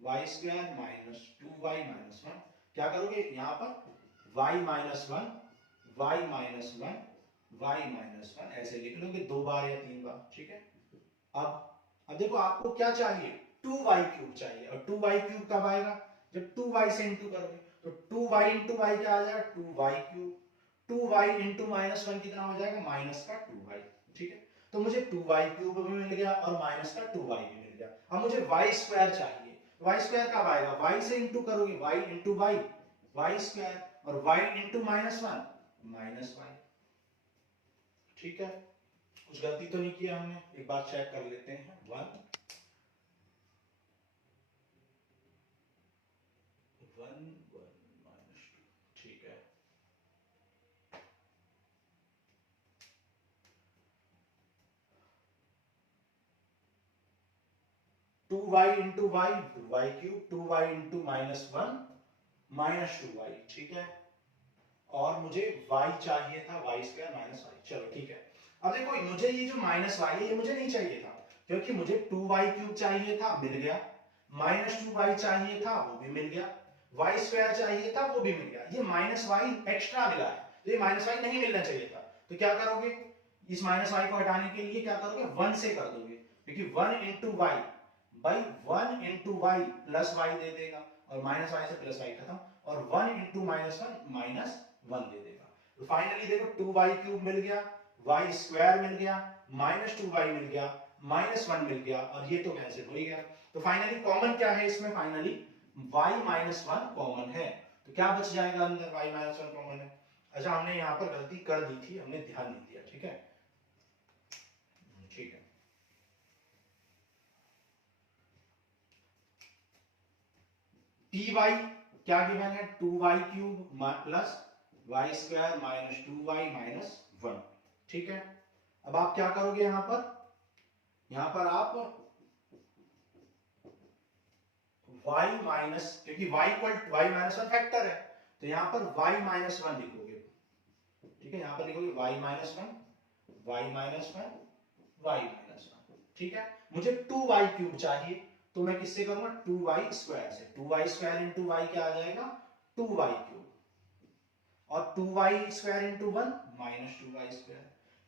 Y square minus 2y -1। क्या करोगे यहां पर y -1 y -1 y -1 ऐसे लिख लोगे 2 बार या 3 बार, ठीक है। अब देखो आपको क्या चाहिए, 2y³ चाहिए, और 2y³ कब आएगा, जब 2y से इंटू करोगे, तो 2y इंटू वाई क्या आ जाएगा, 2y³। 2y इंटू -1 कितना हो जाएगा, माइनस का 2y, ठीक है। तो मुझे 2y³ भी मिल गया और माइनस का 2y भी मिल गया। अब मुझे y² चाहिए, y² कब आएगा, y से इंटू करोगे, y इंटू वाई, y², और y इंटू -1 -y, ठीक है। कुछ गलती तो नहीं किया हमने, एक बार चेक कर लेते हैं। 1 -2, ठीक है। 2y into Y 2y³, 2y into -1 -2y, ठीक है। और मुझे y चाहिए था y² -y, चलो ठीक है। अब देखो मुझे ये जो -y है ये मुझे नहीं चाहिए था, क्योंकि मुझे 2y³ चाहिए था, मिल गया। -2y चाहिए था, वो भी मिल गया। y² चाहिए था, वो भी मिल गया। ये -y एक्स्ट्रा मिला है, तो ये -y नहीं मिलना चाहिए था। तो क्या करोगे, इस -y को हटाने के लिए क्या करोगे, 1 से कर दोगे, क्योंकि 1 into y by 1 into y plus y दे देगा, और -y से प्लस y खत्म, और 1 इंटू -1 -1 दे देगा। तो फाइनली देखो 2y³ मिल गया, y² मिल गया, -2y मिल गया, -1 मिल गया, और ये तो कैंसिल हो ही गया। तो फाइनली कॉमन क्या है इसमें, फाइनली y -1 कॉमन है। तो क्या बच जाएगा अंदर, y -1 कॉमन है। अच्छा हमने यहां पर गलती कर दी थी, हमने ध्यान नहीं दिया, ठीक है, ठीक है। py क्या गिवन है, 2y³ प्लस y² -2y -1, ठीक है। अब आप क्या करोगे यहां पर आप y माइनस, क्योंकि y -1 फैक्टर है, तो यहां पर y -1 लिखोगे, ठीक है। यहां पर लिखोगे y -1 y -1 y -1, ठीक है। मुझे 2y³ चाहिए, तो मैं किससे करूंगा, 2y² से। 2y² इंटू वाई क्या आ जाएगा, 2y³, और 2y² इंटू 1 -2y²।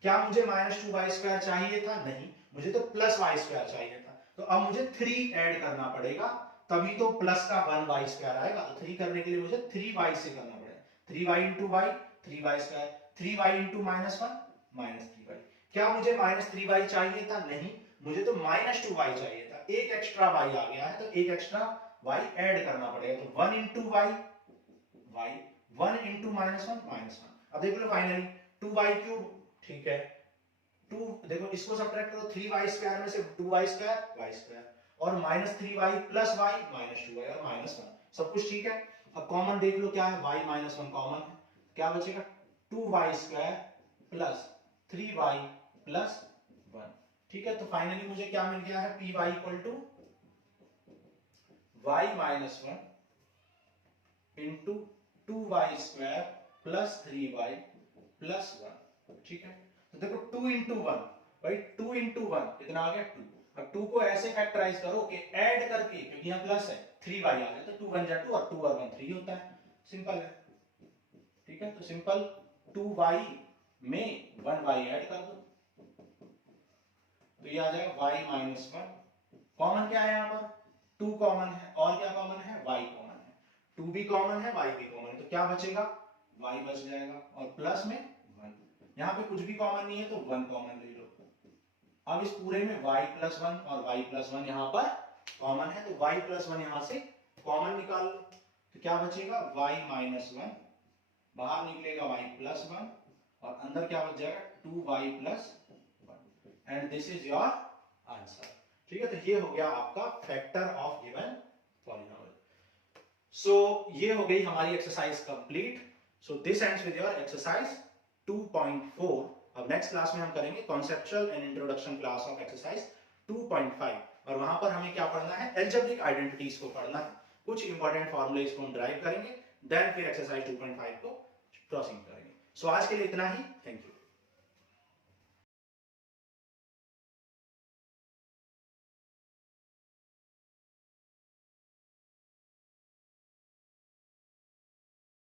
क्या मुझे -2y² चाहिए था, नहीं, मुझे तो प्लस y² चाहिए था। तो अब मुझे 3 ऐड करना पड़ेगा, तभी तो प्लस का 1y² आएगा। तो 3 करने के लिए मुझे 3y से करना पड़ेगा, 3y into Y 3y², 3y into -1 -3y। क्या मुझे -3y चाहिए था, नहीं, मुझे तो -2y चाहिए था। एक एक्स्ट्रा y आ गया है, तो एक एक्स्ट्रा y ऐड करना पड़ेगा। तो 1 इंटू y 1 इंटू -1 अब देख लो फाइनली 2y³, ठीक है। 2 देखो इसको सब्ट्रैक्ट करो, 3y² में से 2y² y², और -3y प्लस y -2y और -1, सब कुछ ठीक है। अब कॉमन देख लो क्या है, y -1 कॉमन है, क्या बचेगा, 2y² प्लस 3y प्लस 1, ठीक है। तो फाइनली मुझे क्या मिल गया है, py equal to y -1 into 2y² plus 3y plus 1, ठीक है। तो देखो 2 इंटू 1, भाई 2 इंटू 1 कितना आ गया, 2। अब 2 को ऐसे फैक्टराइज करो कि ऐड करके, क्योंकि यहाँ प्लस है, 3y आ गया, तो 2 1 जा 2 और 2 और 1 3 होता है, सिंपल है, ठीक है। तो सिंपल 2y में 1y ऐड कर दो, तो ये आ जाएगा y -1। कॉमन क्या है यहाँ पर, 2 कॉमन है, और क्या कॉमन है, y कॉमन है। 2 भी कॉमन है, y भी कॉमन है, तो क्या बचेगा, y बच जाएगा, और प्लस में 1। यहाँ पे कुछ भी कॉमन नहीं है, तो 1 कॉमन ले लो। अब इस पूरे में y + 1 और y + 1 यहाँ पर कॉमन है, तो y + 1 यहाँ से कॉमन निकाल लो, तो क्या बचेगा, y -1, बाहर निकलेगा y + 1, और अंदर क्या बच जाएगा, 2y + 1, and this is your answer, ठीक है। तो ये हो गया आपका फैक्टर ऑफ गिवन पॉलिनोमियल। सो ये हो गई हमारी exercise complete. So this ends with your exercise 2.4. अब नेक्स्ट क्लास में हम करेंगे conceptual and introduction class of exercise 2.5 और वहां पर हमें क्या पढ़ना है, एल्जेब्रिक आइडेंटिटीज को पढ़ना है, कुछ इंपॉर्टेंट फॉर्मूलेज को हम ड्राइव करेंगे, देन फिर एक्सरसाइज 2.5 को प्रोसीड करेंगे. सो आज के लिए इतना ही. Thank you.